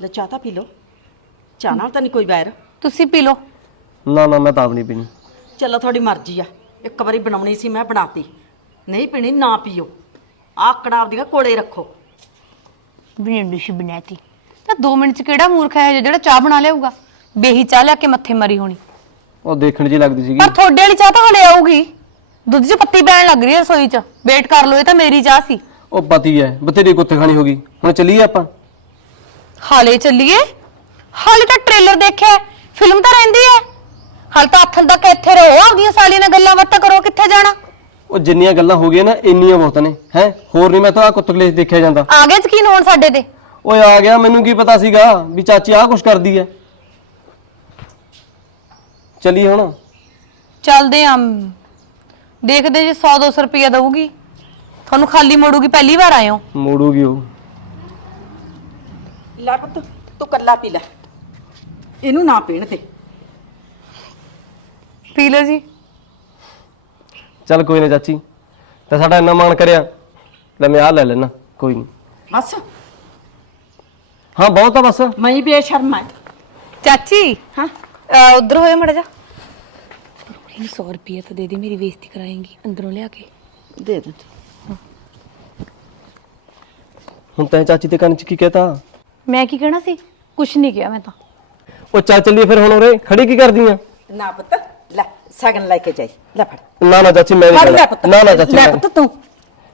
ਲੈ ਚਾਹ ਤਾਂ ਪੀ ਲਓ। ਚਾਹ ਨਾਲ ਤਾਂ ਨਹੀਂ ਕੋਈ ਵੈਰ। ਤੁਸੀਂ ਪੀ ਲਓ। ਨਾ ਨਾ ਮੈਂ ਤਾਂ ਆਪ ਨਹੀਂ ਪੀਣੀ। ਚਲੋ ਤੁਹਾਡੀ ਮਰਜ਼ੀ ਆ। ਇੱਕ ਵਾਰੀ ਬਣਾਉਣੀ ਸੀ ਮੈਂ ਬਣਾਤੀ। ਨਹੀਂ ਪੀਣੀ ਨਾ ਪੀਓ। ਆਕੜਾ ਆਪਦੀਆਂ ਕੋਲੇ ਰੱਖੋ। ਵੀ ਡਿਸ਼ ਬਣਾਤੀ ਤਾਂ 2 ਮਿੰਟ ਚ ਕਿਹੜਾ ਮੂਰਖ ਹੈ ਜਿਹੜਾ ਚਾਹ ਬਣਾ ਲਿਆਊਗਾ? ਬੇਹੀ ਚਾਹ ਲਿਆ ਕੇ ਮੱਥੇ ਮਰੀ ਹੋਣੀ। ਉਹ ਦੇਖਣ ਹੀ ਲੱਗਦੀ ਸੀਗੀ। ਪਰ ਤੁਹਾਡੇ ਵਾਲੀ ਚਾਹ ਤਾਂ ਹਲੇ ਆਊਗੀ। ਦੁੱਧ 'ਚ ਪੱਤੀ ਪੈਣ ਲੱਗ ਰਹੀ ਹੈ ਰਸੋਈ 'ਚ। ਵੇਟ ਕਰ ਲਓ ਇਹ ਤਾਂ ਮੇਰੀ ਚਾਹ ਸੀ। ਉਹ ਪਤੀ ਹੈ ਬਥੇਰੀ ਕੁੱਤੇ ਖਾਣੀ ਹੋ ਗਈ। ਹੁਣ ਚੱਲੀਏ ਆਪਾਂ? ਹਾਲੇ ਚੱਲੀਏ? ਹਾਲੇ ਤਾਂ ਟ੍ਰੇਲਰ ਦੇਖਿਆ ਫਿਲਮ ਤਾਂ ਰਹਿੰਦੀ ਹੈ। ਹਾਲ ਤਾਂ ਅੱਠਨ ਤੱਕ ਇੱਥੇ ਰਹੋ ਆਪਦੀਆਂ ਸਾਲੀਆਂ ਨਾਲ ਗੱਲਾਂ ਬਾਤਾਂ ਕਰੋ ਕਿੱਥੇ ਜਾਣਾ? ਉਹ ਜਿੰਨੀਆਂ ਗੱਲਾਂ ਹੋ ਗਈਆਂ ਨਾ ਇੰਨੀਆਂ ਬਹੁਤ ਨੇ ਹੈ? ਹੋਰ ਨਹੀਂ ਮੈਂ ਤਾਂ ਆ ਕੁੱਤਕਲੇਸ਼ ਦੇਖਿਆ ਜਾਂਦਾ। ਆ ਗਿਆ ਯਕੀਨ ਹੋਣ ਸਾਡੇ ਤੇ? ਓਏ ਆ ਗਿਆ ਮੈਨੂੰ ਕੀ ਪਤਾ ਸੀਗਾ ਵੀ ਚਾਚੀ ਆਹ ਕੁਛ ਕਰਦੀ ਐ ਚੱਲੀਏ ਹੁਣ। ਚੱਲਦੇ ਆਂ। ਦੇਖਦੇ ਜੇ 100 200 ਰੁਪਇਆ ਦਊਗੀ। ਤੁਹਾਨੂੰ ਖਾਲੀ ਮੋੜੂਗੀ ਪਹਿਲੀ ਵਾਰ ਆਏ ਹੋ? ਮੋੜੂਗੀ ਉਹ। ਲੈ ਪੁੱਤ ਤੂੰ ਕੱਲਾ ਪੀ ਲੈ। ਇਹਨੂੰ ਨਾ ਪੀਣ ਤੇ ਪੀ ਲਓ ਜੀ। ਚੱਲ ਕੋਈ ਨਾ ਚਾਚੀ ਤਾਂ ਸਾਡਾ ਇੰਨਾ ਮਾਣ ਕਰਿਆ ਲੈ ਮੈਂ ਆਹ ਲੈ ਲੈਣਾ ਕੋਈ ਨਹੀਂ ਬਸ। ਹਾਂ ਬਹੁਤ ਆ ਬਸ। ਮੈਂ ਹੀ ਬੇਸ਼ਰਮ ਆ। ਚਾਚੀ ਹਾਂ। ਉਧਰ ਹੋਏ ਮੜਾ ਜਾ 100 ਰੁਪਏ ਤਾਂ ਦੇ ਦੇ ਮੇਰੀ ਬੇਇੱਜ਼ਤੀ ਕਰਾਏਂਗੀ ਅੰਦਰੋਂ ਲਿਆ ਕੇ। ਦੇ ਦੇ। ਹੁਣ ਤੈਂ ਚਾਚੀ ਦੇ ਕੰਨ 'ਚ ਕੀ ਕਹਤਾ? ਮੈਂ ਕੀ ਕਹਿਣਾ ਸੀ? ਕੁਛ ਨਹੀਂ ਕਿਹਾ ਮੈਂ ਤਾਂ। ਉਹ ਚੱਲ ਚੱਲੀਏ ਫਿਰ ਹੁਣ ਉਰੇ। ਖੜੀ ਕੀ ਕਰਦੀ ਆ ਨਾ ਪੁੱਤ ਲੈ ਸਗਨ ਲੈ ਕੇ ਜਾਈ। ਲੈ ਫੜ। ਨਾ ਨਾ ਚਾਚੀ ਮੈਂ ਫੜ ਨਹੀਂ ਲੈ ਪੁੱਤ। ਨਾ ਨਾ ਚਾਚੀ ਲੈ ਮੈਂ- ਪੁੱਤ ਤੂੰ।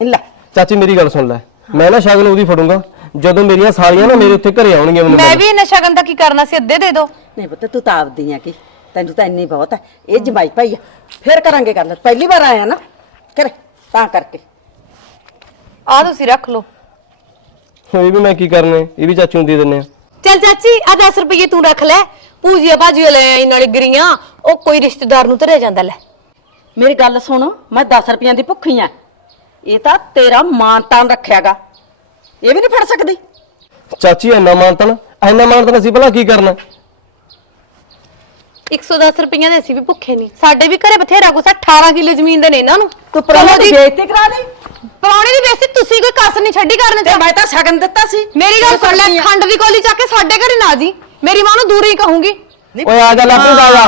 ਲੈ। ਚਾਚੀ ਮੇਰੀ ਗੱਲ ਸੁਣ ਲੈ। ਮੈਂ ਨਾ ਸ਼ਗਨ ਉਹਦੀ ਫੜੂੰਗਾ। ਜਦੋਂ ਮੇਰੀਆਂ ਸਾਲੀਆਂ ਨਾ ਮੇਰੇ ਉੱਤੇ ਘਰੇ ਆਉਣਗੀਆਂ ਮੈਨੂੰ ਮੈਂ। ਵੀ ਨਸ਼ਾ ਗੰਦਾ ਕੀ ਕਰਨਾ ਸੀ? ਅੱਧੇ ਦੇ ਦੋ। ਨਹੀਂ ਪੁੱਤ ਤੂੰ ਤਾਂ ਆਪਦੀ ਆ ਕੀ। ਤੈਨੂੰ ਤਾਂ ਇੰਨੀ ਬਹੁਤ ਹੈ ਇਹ ਜਮਾਈ ਭਾਈ ਆ। ਫੇਰ ਕਰਾਂਗੇ ਗੱਲ। ਪਹਿਲੀ ਵਾਰ ਆਇਆ ਨਾ। ਕਰ ਤਾਂ ਕਰਕੇ। ਆ ਤੁਸੀਂ ਰੱਖ ਲਓ। ਇਹ ਵੀ ਮੈਂ ਕੀ ਕਰਨੇ? ਇਹ ਵੀ ਚਾਚੂ ਨੂੰ ਦੇ ਦਿੰਨੇ ਆ। ਚੱਲ ਚਾਚੀ ਆ 10 ਰੁਪਏ ਤੂੰ ਰੱਖ ਲੈ। ਪੂਜੀਆ ਬਾਜੀਆ ਲੈ ਆਈ ਨਾਲੇ ਗਰੀਆਂ। ਉਹ ਕੋਈ ਰਿਸ਼ਤੇਦਾਰ ਨੂੰ ਧਰਿਆ ਜਾਂਦਾ ਲੈ। ਮੇਰੀ ਗੱਲ ਸੁਣ ਮੈਂ 10 ਰੁਪਈਆਂ ਦੀ ਭੁੱਖੀ ਆ। ਇਹ ਤਾਂ ਤੇਰਾ ਮਾਨ ਤਾਨ ਰੱਖਿਆਗਾ। ਇਹ ਵੀ ਨਹੀਂ ਫੜ ਸਕਦੀ। ਚਾਚੀ ਇੰਨਾ ਮਾਨਤਨ? ਇੰਨਾ ਮਾਨਤਨ ਅਸੀਂ ਭਲਾ ਕੀ ਕਰਨਾ? 110 ਰੁਪਈਆਂ ਦੇ ਅਸੀਂ ਵੀ ਭੁੱਖੇ ਨਹੀਂ ਸਾਡੇ ਵੀ ਘਰੇ ਬਥੇਰਾ ਕੁਛ ਆ, 18 ਕਿੱਲੇ ਜ਼ਮੀਨ ਦੇ ਨੇ ਇਹਨਾਂ ਨੂੰ। ਤੂੰ ਪਰੋਣੇ ਦੀ ਬੇਇੱਜ਼ਤੀ ਕਰਾ ਲਈ। ਪਰੌਣੇ ਦੀ ਬੇਇੱਜ਼ਤੀ ਤੁਸੀਂ ਕੋਈ ਕਸ ਨਹੀਂ ਛੱਡੀ ਕਰਨ ਤੇ ਚ ਮੈਂ ਤਾਂ ਸ਼ਗਨ ਦਿੱਤਾ ਸੀ। ਮੇਰੀ ਗੱਲ ਸੁਣ ਲੈ ਖੰਡ ਦੀ ਕੋਲੀ ਚੱਕ ਕੇ ਸਾਡੇ ਘਰੇ ਨਾ ਜੀ। ਮੇਰੀ ਮਾਂ ਨੂੰ ਦੂਰ ਹੀ ਕਹੂੰਗੀ। ਓਏ ਆ ਜਾ ਲਾਪਰੀ ਆ ਜਾ।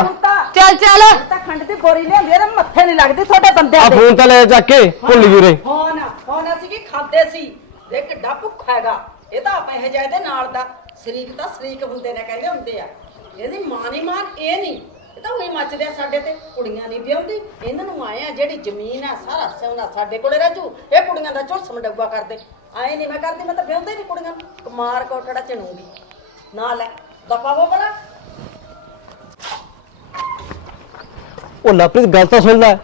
ਚੱਲ ਚੱਲ। ਤਾਂ ਖੰਡ ਦੀ ਬੋਰੀ ਲਿਆਂਦੀ ਆ ਮੱਥੇ ਨਹੀਂ ਲੱਗਦੀ ਤੁਹਾਡੇ ਬੰਦਿਆਂ ਆ ਦੇ। ਫੋਨ ਤਾਂ ਲੈ ਚੱਕ ਕੇ ਭੁੱਲ ਗਈ ਰੇ ਹੁਣ ਹੁਣ ਅਸੀਂ ਕੀ ਖਾਂਦੇ ਸੀ? ਇਹ ਕਿੱਡਾ ਭੁੱਖਾ ਹੈਗਾ। ਇਹ ਤਾਂ ਆਪਾਂ ਇਹ ਜਾਇਦੇ ਨਾਲ ਦਾ। ਸ਼ਰੀਕ ਤਾਂ ਸ਼ਰੀਕ ਹੁੰਦੇ ਨੇ ਕਹਿੰਦੇ ਹੁੰਦੇ ਆ। ਇਹਦੀ ਮਾਂ ਨਹੀਂ ਮਾਂ ਇਹ ਨਹੀਂ ਇਹ ਤਾਂ ਉਹੀ ਮੱਚਦੇ ਆ ਸਾਡੇ ਤੇ। ਕੁੜੀਆਂ ਨਹੀਂ ਵਿਆਹੁੰਦੀ। ਇਹਨਾਂ ਨੂੰ ਆਏ ਆ ਜਿਹੜੀ ਜ਼ਮੀਨ ਆ ਸਾਰਾ ਸੋਨਾ ਸਾਡੇ ਕੋਲੇ ਰਾਜੂ। ਇਹ ਕੁੜੀਆਂ ਦਾ ਝੁਲਸ ਮਡੱਬਾ ਕਰਦੇ। ਆਏ ਨਹੀਂ ਮੈਂ ਕਰਦੀ ਮੈਂ ਤਾਂ ਵਿਆਹੁੰਦੇ ਨਹੀਂ ਕੁੜੀਆਂ ਨੂੰ। ਕਮਾਰ ਕੋਟੜਾ ਚਣੂਗੀ? ਨਾ ਲੈ ਦਪਾਵੋ ਪਰਾ। ਉਹ ਲਾਪਰੀ ਗੱਲ ਤਾਂ ਸੁਣ ਲੈ।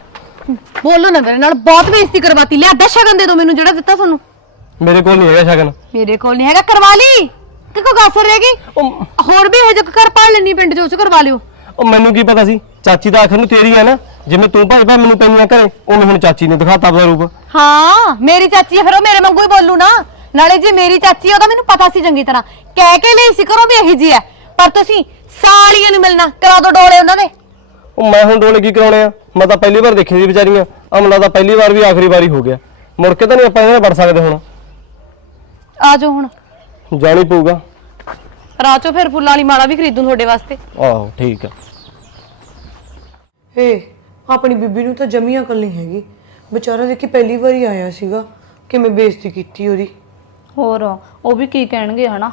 ਬੋਲੋ ਨਾ ਮੇਰੇ ਨਾਲ ਬਹੁਤ ਬੇਇੱਜ਼ਤੀ ਕਰਵਾਤੀ। ਲਿਆ ਅੱਧਾ ਸ਼ਗਨ ਦੇ ਦਿਓ ਮੈਨੂੰ ਜਿਹੜਾ ਦਿੱਤਾ ਤੁਹਾਨੂੰ। ਮੇਰੇ ਕੋਲ ਨਹੀਂ ਹੈਗਾ ਸ਼ਗਨ। ਮੇਰੇ ਕੋਲ ਨਹੀਂ ਹੈਗਾ ਕਰਵਾ ਲਈ। ਕਿ ਕੋ ਗਾਸਰ ਰਹਿ ਗਈ ਉਹ ਹੋਰ ਵੀ ਇਹ ਜੋ ਘਰ ਪੜ ਲੈਣੀ ਪਿੰਡ ਚੋਂ ਉਹ 'ਚ ਕਰਵਾ ਲਿਓ। ਉਹ ਮੈਨੂੰ ਕੀ ਪਤਾ ਸੀ? ਚਾਚੀ ਦਾ ਆਖਰ ਨੂੰ ਤੇਰੀ ਹੈ ਨਾ। ਜਿਵੇਂ ਤੂੰ ਭਾਈ ਭਾਈ ਮੈਨੂੰ ਪੈਣੀਆਂ ਘਰੇ ਉਹਨੇ ਹੁਣ ਚਾਚੀ ਨੇ ਦਿਖਾਤਾ ਆਪਦਾ ਰੂਪ। ਹਾਂ ਮੇਰੀ ਚਾਚੀ ਫਿਰ ਉਹ ਮੇਰੇ ਵਾਂਗੂ ਹੀ ਬੋਲੂ ਨਾ। ਨਾਲੇ ਜੇ ਮੇਰੀ ਚਾਚੀ ਆ ਉਹਦਾ ਮੈਨੂੰ ਪਤਾ ਸੀ ਚੰਗੀ ਤਰ੍ਹਾਂ। ਕਹਿ ਕੇ ਲਈ ਸੀ ਕਰੋ ਵੀ ਇਹੀ ਜੀ ਹੈ ਪਰ ਤੁਸੀਂ ਸਾਲੀਆਂ ਨੂੰ ਮਿਲਣਾ ਕਰਾ ਦੋ ਡੋਲੇ ਉਹਨਾਂ ਦੇ। ਉਹ ਮੈਂ ਹੁਣ ਡੋਲੇ ਕੀ ਕਰਾਉਣੇ ਆ? ਮੈਂ ਤਾਂ ਪਹਿਲੀ ਵਾਰ ਦੇਖੀ ਸੀ ਵਿਚਾਰੀਆਂ। ਅਮਲਾ ਦਾ ਪਹਿਲੀ ਵਾਰ ਵੀ ਆਖਰੀ ਵਾਰੀ ਹੋ ਗਿਆ। ਮੁੜ ਕੇ ਤਾਂ ਨਹੀਂ ਆਪਾਂ ਇਹਨਾਂ ਨਾਲ ਵੜ ਸਕਦੇ ਹੁਣ। ਆ ਜਾਓ ਹੁਣ। ਜਾਣੀ ਪਊਗਾ। ਰਾਹ ਚੋਂ ਫਿਰ ਫੁੱਲਾਂ ਵਾਲੀ ਮਾਲਾ ਵੀ ਖਰੀਦੂ ਤੁਹਾਡੇ ਵਾਸਤੇ। ਆਹੋ ਠੀਕ ਆ। ਏ ਆਪਣੀ ਬੀਬੀ ਨੂੰ ਤਾਂ ਜਮੀ ਅਕਲ ਨਹੀਂ ਹੈਗੀ। ਵਿਚਾਰਾ ਦੇਖੀ ਪਹਿਲੀ ਵਾਰੀ ਆਇਆ ਸੀਗਾ ਕਿਵੇਂ ਬੇਇੱਜ਼ਤੀ ਕੀਤੀ ਉਹਦੀ। ਹੋਰ ਉਹ ਵੀ ਕੀ ਕਹਿਣਗੇ ਹਨਾ?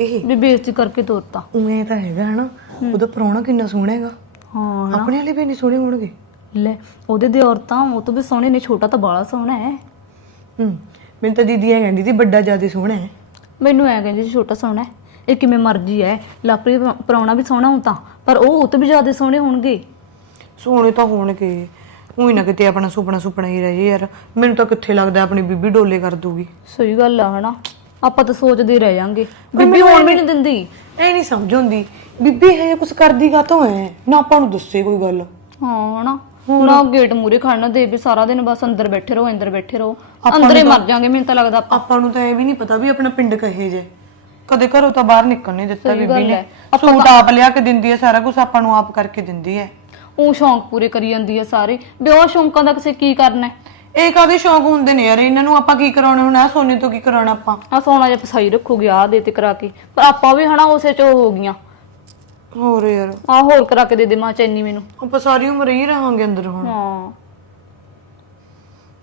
ਇਹ। ਵੀ ਬੇਇੱਜ਼ਤੀ ਕਰਕੇ ਤੋਰਤਾ। ਉਵੇਂ ਤਾਂ ਹੈਗਾ ਹਨਾ? ਉਹਦਾ ਪ੍ਰਾਹੁਣਾ ਕਿੰਨਾ ਸੋਹਣਾ ਹੈਗਾ। ਹਾਂ ਆਪਣੇ ਵਾਲੇ ਵੀ ਨਹੀਂ ਸੋਹਣੇ ਹੋਣਗੇ। ਲੈ ਉਹਦੇ ਦੇ ਔਰਤਾਂ ਉਹ ਤੋਂ ਵੀ ਸੋਹਣੇ ਨੇ ਛੋਟਾ ਤਾਂ ਬਾਲਾ ਸੋਹਣਾ ਹੈ। ਹੂੰ ਮੈਨੂੰ ਤਾਂ ਦੀਦੀ ਐ ਕਹਿੰਦੀ ਸੀ ਵੱਡਾ ਜ਼ਿਆਦਾ ਸੋਹਣਾ ਹੈ। ਮੈਨੂੰ ਐ ਕਹਿੰਦੀ ਸੀ ਛੋਟਾ ਸੋਹਣਾ ਹੈ। ਇਹ ਕਿਵੇਂ ਮਰਜ਼ੀ ਹੈ? ਲਾਪਰੀ ਪਰਾਉਣਾ ਵੀ ਸੋਹਣਾ ਹੁੰਦਾ ਪਰ ਉਹ ਉਹ ਤੋਂ ਵੀ ਜ਼ਿਆਦਾ ਸੋਹਣੇ ਹੋਣਗੇ। ਸੋਹਣੇ ਤਾਂ ਹੋਣਗੇ। ਉਹੀ ਨਾ ਕਿਤੇ ਆਪਣਾ ਸੁਪਨਾ ਸੁਪਨਾ ਹੀ ਰਹਿ ਜੇ ਯਾਰ। ਮੈਨੂੰ ਤਾਂ ਕਿੱਥੇ ਲੱਗਦਾ ਆਪਣੀ ਬੀਬੀ ਡੋਲੇ ਕਰ ਦੂਗੀ। ਸਹੀ ਗੱਲ ਆ ਹਨਾ? ਆਪਾਂ ਤਾਂ ਸੋਚਦੇ ਰਹਿ ਜਾਾਂਗੇ। ਬੀਬੀ ਹੋਣ ਵੀ ਨਹੀਂ ਦਿੰਦੀ। ਐ ਨਹੀਂ ਸਮਝ ਆਉਂਦੀ। ਬੀਬੀ ਹੈ ਕੁਛ ਕਰਦੀ ਕਾਤੋਂ ਹੈ ਨਾ ਆਪਾਂ ਨੂੰ ਦੱਸੇ ਕੋਈ ਗੱਲ। ਹਾਂ ਹਨਾ? ਨਾ ਗੇਟ ਮੂਰੇ ਖੜਨਾ ਦੇ ਵੀ ਸਾਰਾ ਦਿਨ ਬਸ ਅੰਦਰ ਬੈਠੇ ਰਹੋ ਅੰਦਰ ਬੈਠੇ ਰਹੋ। ਅੰਦਰ ਮਰ ਜਾਾਂਗੇ ਮੈਨੂੰ ਤਾਂ ਲੱਗਦਾ ਆਪਾਂ ਆਪਾਂ ਨੂੰ ਤਾਂ ਇਹ ਵੀ ਨਹੀਂ ਪਤਾ ਵੀ ਆਪਣਾ ਪਿੰਡ ਕਹੇ ਜੇ ਕਦੇ ਘਰੋਂ ਤਾਂ ਬਾਹਰ ਨਿਕਲ ਨਹੀਂ ਦਿੱਤਾ ਸਹੀ ਬੀਬੀ ਗੱਲ ਨੇ। ਹੈ। ਸੂਟ ਆਪ ਲਿਆ ਕੇ ਦਿੰਦੀ ਹੈ ਸਾਰਾ ਕੁਝ ਆਪਾਂ ਨੂੰ ਆਪ ਕਰਕੇ ਦਿੰਦੀ ਹੈ। ਉਹ ਸ਼ੌਂਕ ਪੂਰੇ ਕਰੀ ਜਾਂਦੀ ਹੈ ਸਾਰੇ। ਵੀ ਉਹ ਸ਼ੌਂਕਾਂ ਦਾ ਕਿਸੇ ਕੀ ਕਰਨਾ ਹੈ? ਇਹ ਕਾਦੇ ਸ਼ੌਂਕ ਹੁੰਦੇ ਨੇ ਯਾਰ? ਇਹਨਾਂ ਨੂੰ ਆਪਾਂ ਕੀ ਕਰਾਉਣਾ? ਹੁਣ ਆ ਸੋਨੇ ਤੋਂ ਕੀ ਕਰਾਉਣਾ ਆਪਾਂ? ਆ ਸੋਨਾ ਜਿਹਾ ਫਸਾਈ ਰੱਖੂਗੀ ਆ ਦੇ ਤੇ ਕਰਾ ਕੇ। ਪਰ ਆਪਾਂ ਵੀ ਹਨਾ ਉਸੇ ਚ ਉਹ ਹੋ ਗਈਆਂ। ਹੋਰ ਯਾਰ। ਆ ਹੋਰ ਕਰਾ ਕੇ ਦੇ ਦੇ ਮਾਂ ਚੈਨੀ ਮੈਨੂੰ। ਆਪਾਂ ਸਾਰੀ ਉਮਰ ਹੀ ਰਹਾਂਗੇ ਅੰਦਰ ਹੁਣ। ਹਾਂ।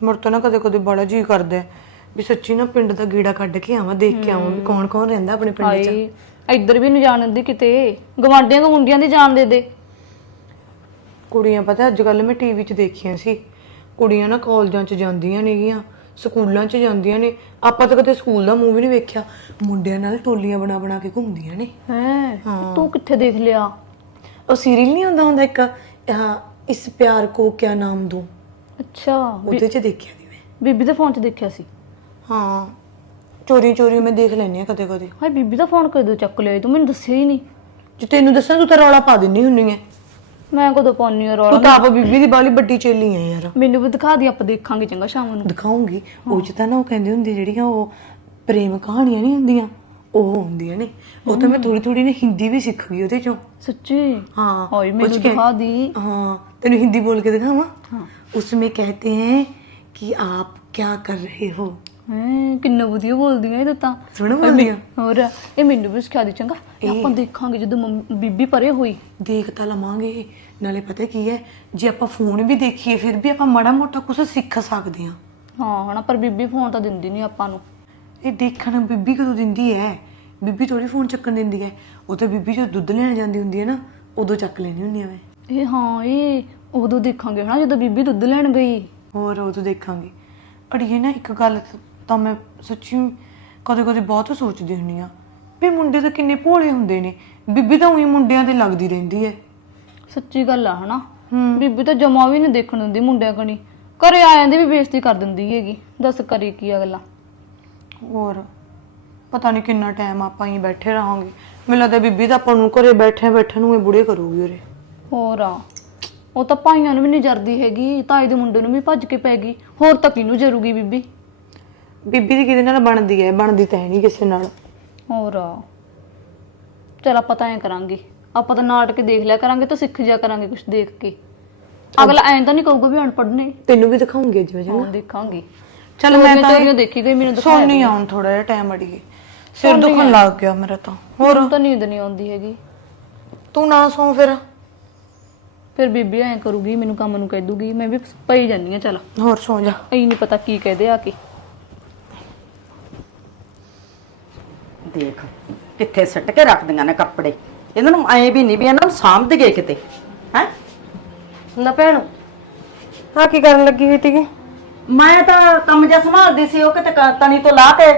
ਮੁੜ ਤੋਂ ਨਾ ਕਦੇ ਕਦੇ ਬੜਾ ਜੀ ਕਰਦਾ ਹੈ। ਵੀ ਸੱਚੀ ਨਾ ਪਿੰਡ ਦਾ ਗੀੜਾ ਕੱਢ ਕੇ ਆਵਾਂ ਦੇਖ ਕੇ ਆਵਾਂ ਵੀ ਕੌਣ ਕੌਣ ਰਹਿੰਦਾ ਆਪਣੇ ਪਿੰਡ 'ਚ। ਹਾਏ ਇੱਧਰ ਵੀ ਨਹੀਂ ਜਾਣ ਦਿੰਦੀ ਕਿਤੇ। ਗਵਾਂਢੀਆਂ ਦੇ ਮੁੰਡਿਆਂ ਦੀ ਜਾਣ ਦੇ ਦੇ। ਕੁੜੀਆਂ ਪਤਾ ਅੱਜ ਕੱਲ ਮੈਂ ਟੀਵੀ 'ਚ ਦੇਖੀਆਂ ਸੀ। ਕੁੜੀਆਂ ਨਾ ਕਾਲਜਾਂ 'ਚ ਜਾਂਦੀਆਂ ਨੇਗੀਆਂ ਸਕੂਲਾਂ 'ਚ ਜਾਂਦੀਆਂ ਨੇ। ਆਪਾਂ ਤਾਂ ਕਦੇ ਸਕੂਲ ਦਾ ਮੂੰਹ ਵੀ ਨਹੀਂ ਵੇਖਿਆ। ਮੁੰਡਿਆਂ ਨਾਲ ਟੋਲੀਆਂ ਬਣਾ ਬਣਾ ਕੇ ਘੁੰਮਦੀਆਂ ਨੇ। ਹੈ ਤੂੰ ਕਿੱਥੇ ਦੇਖ ਲਿਆ? ਉਹ ਸੀਰੀਅਲ ਨਹੀਂ ਹੁੰਦਾ ਹੁੰਦਾ ਇੱਕ? ਆਹ, ਇਸ ਪਿਆਰ ਕੋ ਕਿਆ ਨਾਮ ਦੂੰ? ਅੱਛਾ ਉਹਦੇ 'ਚ ਦੇਖਿਆ ਦੀ ਮੈਂ। ਬੀਬੀ ਦੇ ਫੋਨ 'ਚ ਦੇਖਿਆ ਸੀ। ਹਾਂ ਚੋਰੀ ਚੋਰੀ ਮੈਂ ਦੇਖ ਲੈਣੀ ਆ ਕਦੇ ਕਦੇ ਹਾਏ ਬੀਬੀ ਦਾ ਫੋਨ ਕਦੋਂ ਚੱਕ ਲਿਆ ਤੂੰ ਮੈਨੂੰ ਦੱਸਿਆ ਹੀ ਨਹੀਂ ਜੇ ਤੈਨੂੰ ਦੱਸਾਂ ਤੂੰ ਤਾਂ ਰੌਲਾ ਪਾ ਦਿੰਨੀ ਹੁੰਨੀ ਐ ਮੈਂ ਕਦੋਂ ਪਾਉਣੀ ਆ ਰੌਲਾ ਤੂੰ ਤਾਂ ਆਪ ਬੀਬੀ ਦੀ ਬਾਲੀ ਵੱਡੀ ਚੇਲੀ ਐ ਯਾਰ ਮੈਨੂੰ ਵੀ ਦਿਖਾ ਦੀ ਆਪਾਂ ਦੇਖਾਂਗੇ ਚੰਗਾ ਸ਼ਾਮ ਨੂੰ ਦਿਖਾਉਂਗੀ ਉਹ ਚ ਤਾਂ ਨਾ ਉਹ ਕਹਿੰਦੇ ਹੁੰਦੇ ਜਿਹੜੀਆਂ ਉਹ ਪ੍ਰੇਮ ਕਹਾਣੀਆਂ ਨਹੀਂ ਹੁੰਦੀਆਂ ਉਹ ਹੁੰਦੀਆਂ ਨੇ ਉਹ ਤਾਂ ਮੈਂ ਥੋੜੀ ਥੋੜੀ ਨੇ ਹਿੰਦੀ ਵੀ ਸਿੱਖ ਗਈ ਉਹਦੇ ਚੋਂ ਸੱਚੀ हाँ ਹਾਏ कुछ ਮੈਨੂੰ कह- ਦਿਖਾ ਦੀ हाँ तेन हिंदी बोल के दिखावा उसमें कहते हैं कि आप क्या कर रहे हो ਹੈ ਕਿੰਨਾ ਵਧੀਆ ਬੋਲਦੀਆਂ ਇਹ ਤਾਂ ਸੁਣ ਬੋਲਦੀਆਂ? ਹੋਰ ਇਹ ਮੈਨੂੰ ਵੀ ਸਿਖਾ ਦੇ ਚੰਗਾ। ਇਹ ਆਪਾਂ ਦੇਖਾਂਗੇ ਜਦੋਂ ਮੰਮੀ- ਬੀਬੀ ਪਰੇ ਹੋਈ। ਦੇਖ ਤਾਂ ਲਵਾਂਗੇ ਨਾਲੇ ਪਤਾ ਕੀ ਹੈ ਜੇ ਆਪਾਂ ਫੋਨ ਵੀ ਦੇਖੀਏ ਫਿਰ ਵੀ ਆਪਾਂ ਮਾੜਾ ਮੋਟਾ ਕੁਝ ਸਿੱਖ ਸਕਦੇ ਹਾਂ। ਹਾਂ ਹਨਾ ਪਰ ਬੀਬੀ ਫੋਨ ਤਾਂ ਦਿੰਦੀ ਨਹੀਂ ਆਪਾਂ ਨੂੰ। ਇਹ ਦੇਖਣ ਬੀਬੀ ਕਦੋਂ ਦਿੰਦੀ ਹੈ? ਬੀਬੀ ਥੋੜੀ ਫੋਨ ਚੱਕਣ ਦਿੰਦੀ ਹੈ। ਉਹ ਤਾਂ ਬੀਬੀ ਜਦੋਂ ਦੁੱਧ ਲੈਣ ਜਾਂਦੀ ਹੁੰਦੀ ਹੈ ਨਾ ਉਦੋਂ ਚੱਕ ਲੈਣੀ ਹੁੰਦੀ ਆ ਮੈਂ। ਇਹ ਹਾਂ ਇਹ ਉਦੋਂ ਦੇਖਾਂਗੇ ਹਨਾ ਜਦੋਂ ਬੀਬੀ ਦੁੱਧ ਲੈਣ ਗਈ। ਹੋਰ ਉਦੋਂ ਦੇਖਾਂਗੇ। ਅੜੀਏ ਨਾ ਇੱਕ ਗੱਲ ਤਾਂ ਮੈਂ ਸੱਚੀ ਕਦੇ ਕਦੇ ਬਹੁਤ ਸੋਚਦੀ ਹੁੰਨੀ ਆ ਵੀ ਮੁੰਡੇ ਤਾਂ ਕਿੰਨੇ ਭੋਲੇ ਹੁੰਦੇ ਨੇ ਬੀਬੀ ਤਾਂ ਉਹੀ ਮੁੰਡਿਆਂ ਤੇ ਲੱਗਦੀ ਰਹਿੰਦੀ ਹੈ। ਸੱਚੀ ਗੱਲ ਆ ਹਨਾ? ਬੀਬੀ ਤਾਂ ਜਮਾ ਵੀ ਨਹੀਂ ਦੇਖਣ ਦਿੰਦੀ ਮੁੰਡਿਆਂ ਕਣੀ। ਘਰੇ ਆ ਜਾਂਦੀ ਵੀ ਬੇਇੱਜ਼ਤੀ ਕਰ ਦਿੰਦੀ ਹੈਗੀ। ਦੱਸ ਕਰੀ ਕੀ ਅਗਲਾ ਹੋਰ ਪਤਾ ਨਹੀਂ ਕਿੰਨਾ ਟਾਈਮ ਆਪਾਂ ਹੀ ਬੈਠੇ ਰਹਾਂਗੇ। ਮੈਨੂੰ ਲੱਗਦਾ ਬੀਬੀ ਤਾਂ ਆਪਾਂ ਨੂੰ ਘਰੇ ਬੈਠੇ ਬੈਠੇ ਨੂੰ ਇਹ ਬੁੜੇ ਕਰੂਗੀ ਉਰੇ। ਹੋਰ ਆ ਉਹ ਤਾਂ ਭਾਈਆਂ ਨੂੰ ਵੀ ਨਹੀਂ ਜਰਦੀ ਹੈਗੀ ਤਾਈ ਦੇ ਮੁੰਡੇ ਨੂੰ ਵੀ ਭੱਜ ਕੇ ਪੈ ਗਈ। ਹੋਰ ਤਾਂ ਕਿਹਨੂੰ ਜਰੂਗੀ ਬੀਬੀ? ਬੀਬੀ ਦੀ ਕਿਹਦੇ ਨਾਲ ਬਣਦੀ ਹੈ? ਬਣਦੀ ਤਾਂ ਹੈ ਨਹੀਂ ਕਿਸੇ ਨਾਲ। ਹੋਰ ਚਲ ਆਪਾਂ ਤਾਂ ਐਂ ਕਰਾਂਗੇ। ਆਪਾਂ ਤਾਂ ਨਾਟਕ ਦੇਖ ਲਿਆ ਕਰਾਂਗੇ ਤਾਂ ਸਿੱਖ ਜਾ ਕਰਾਂਗੇ ਕੁਝ ਦੇਖ ਕੇ। ਅਗਲਾ ਐਂ ਤਾਂ ਨਹੀਂ ਕਹੂਗਾ ਵੀ ਅਨਪੜ੍ਹ ਨੇ। ਤੈਨੂੰ ਵੀ ਦਿਖਾਉਂਗੀ ਅੱਜ ਮੈਂ ਹਾਂ ਦੇਖਾਂਗੇ। ਚਲ ਮੈਂ ਤਾਂ ਤੇਰੀਆਂ ਦੇਖੀ ਗਈ ਮੈਨੂੰ ਦਿਖਾ ਸੋਨੀ ਆਉਣ ਥੋੜਾ ਜਿਹਾ ਟਾਈਮ ਅੜੀਏ। ਸਿਰ ਦੁਖਣ ਲੱਗ ਗਿਆ ਮੇਰਾ ਤਾਂ। ਹੋਰ? ਤਾਂ ਨੀਂਦ ਨਹੀਂ ਆਉਂਦੀ ਹੈਗੀ। ਤੂੰ ਨਾ ਸੌਂ ਫਿਰ। ਫਿਰ ਬੀਬੀ ਐਂ ਕਰੂਗੀ ਮੈਨੂੰ ਕੰਮ ਨੂੰ ਕਹਿ ਦੂਗੀ। ਮੈਂ ਵੀ ਪਈ ਜਾਂਦੀ ਆ ਚਲ। ਹੋਰ ਸੌਂ ਜਾ। ਐਂ ਨਹੀਂ ਪਤਾ ਕੀ ਕਹਦੇ ਆ ਕੇ। ਦੇਖ ਕਿੱਥੇ ਸਿੱਟ ਕੇ ਰੱਖਦੀਆਂ ਨੇ ਕੱਪੜੇ। ਇਹਨਾਂ ਨੂੰ ਐ ਵੀ ਨਹੀਂ ਵੀ ਇਹਨਾਂ ਨੂੰ ਸਾਂਭ ਗਏ ਕਿਤੇ ਹੈ? ਨਾ ਭੈਣ ਆ ਕੀ ਕਰਨ ਲੱਗੀ ਹੋਈ ਸੀਗੀ? ਮੈਂ ਤਾਂ ਕੰਮ ਜਿਹਾ ਸੰਭਾਲਦੀ ਸੀ ਉਹ ਕਿਤੇ ਕ- ਤਣੀ ਤੋਂ ਲਾ ਕੇ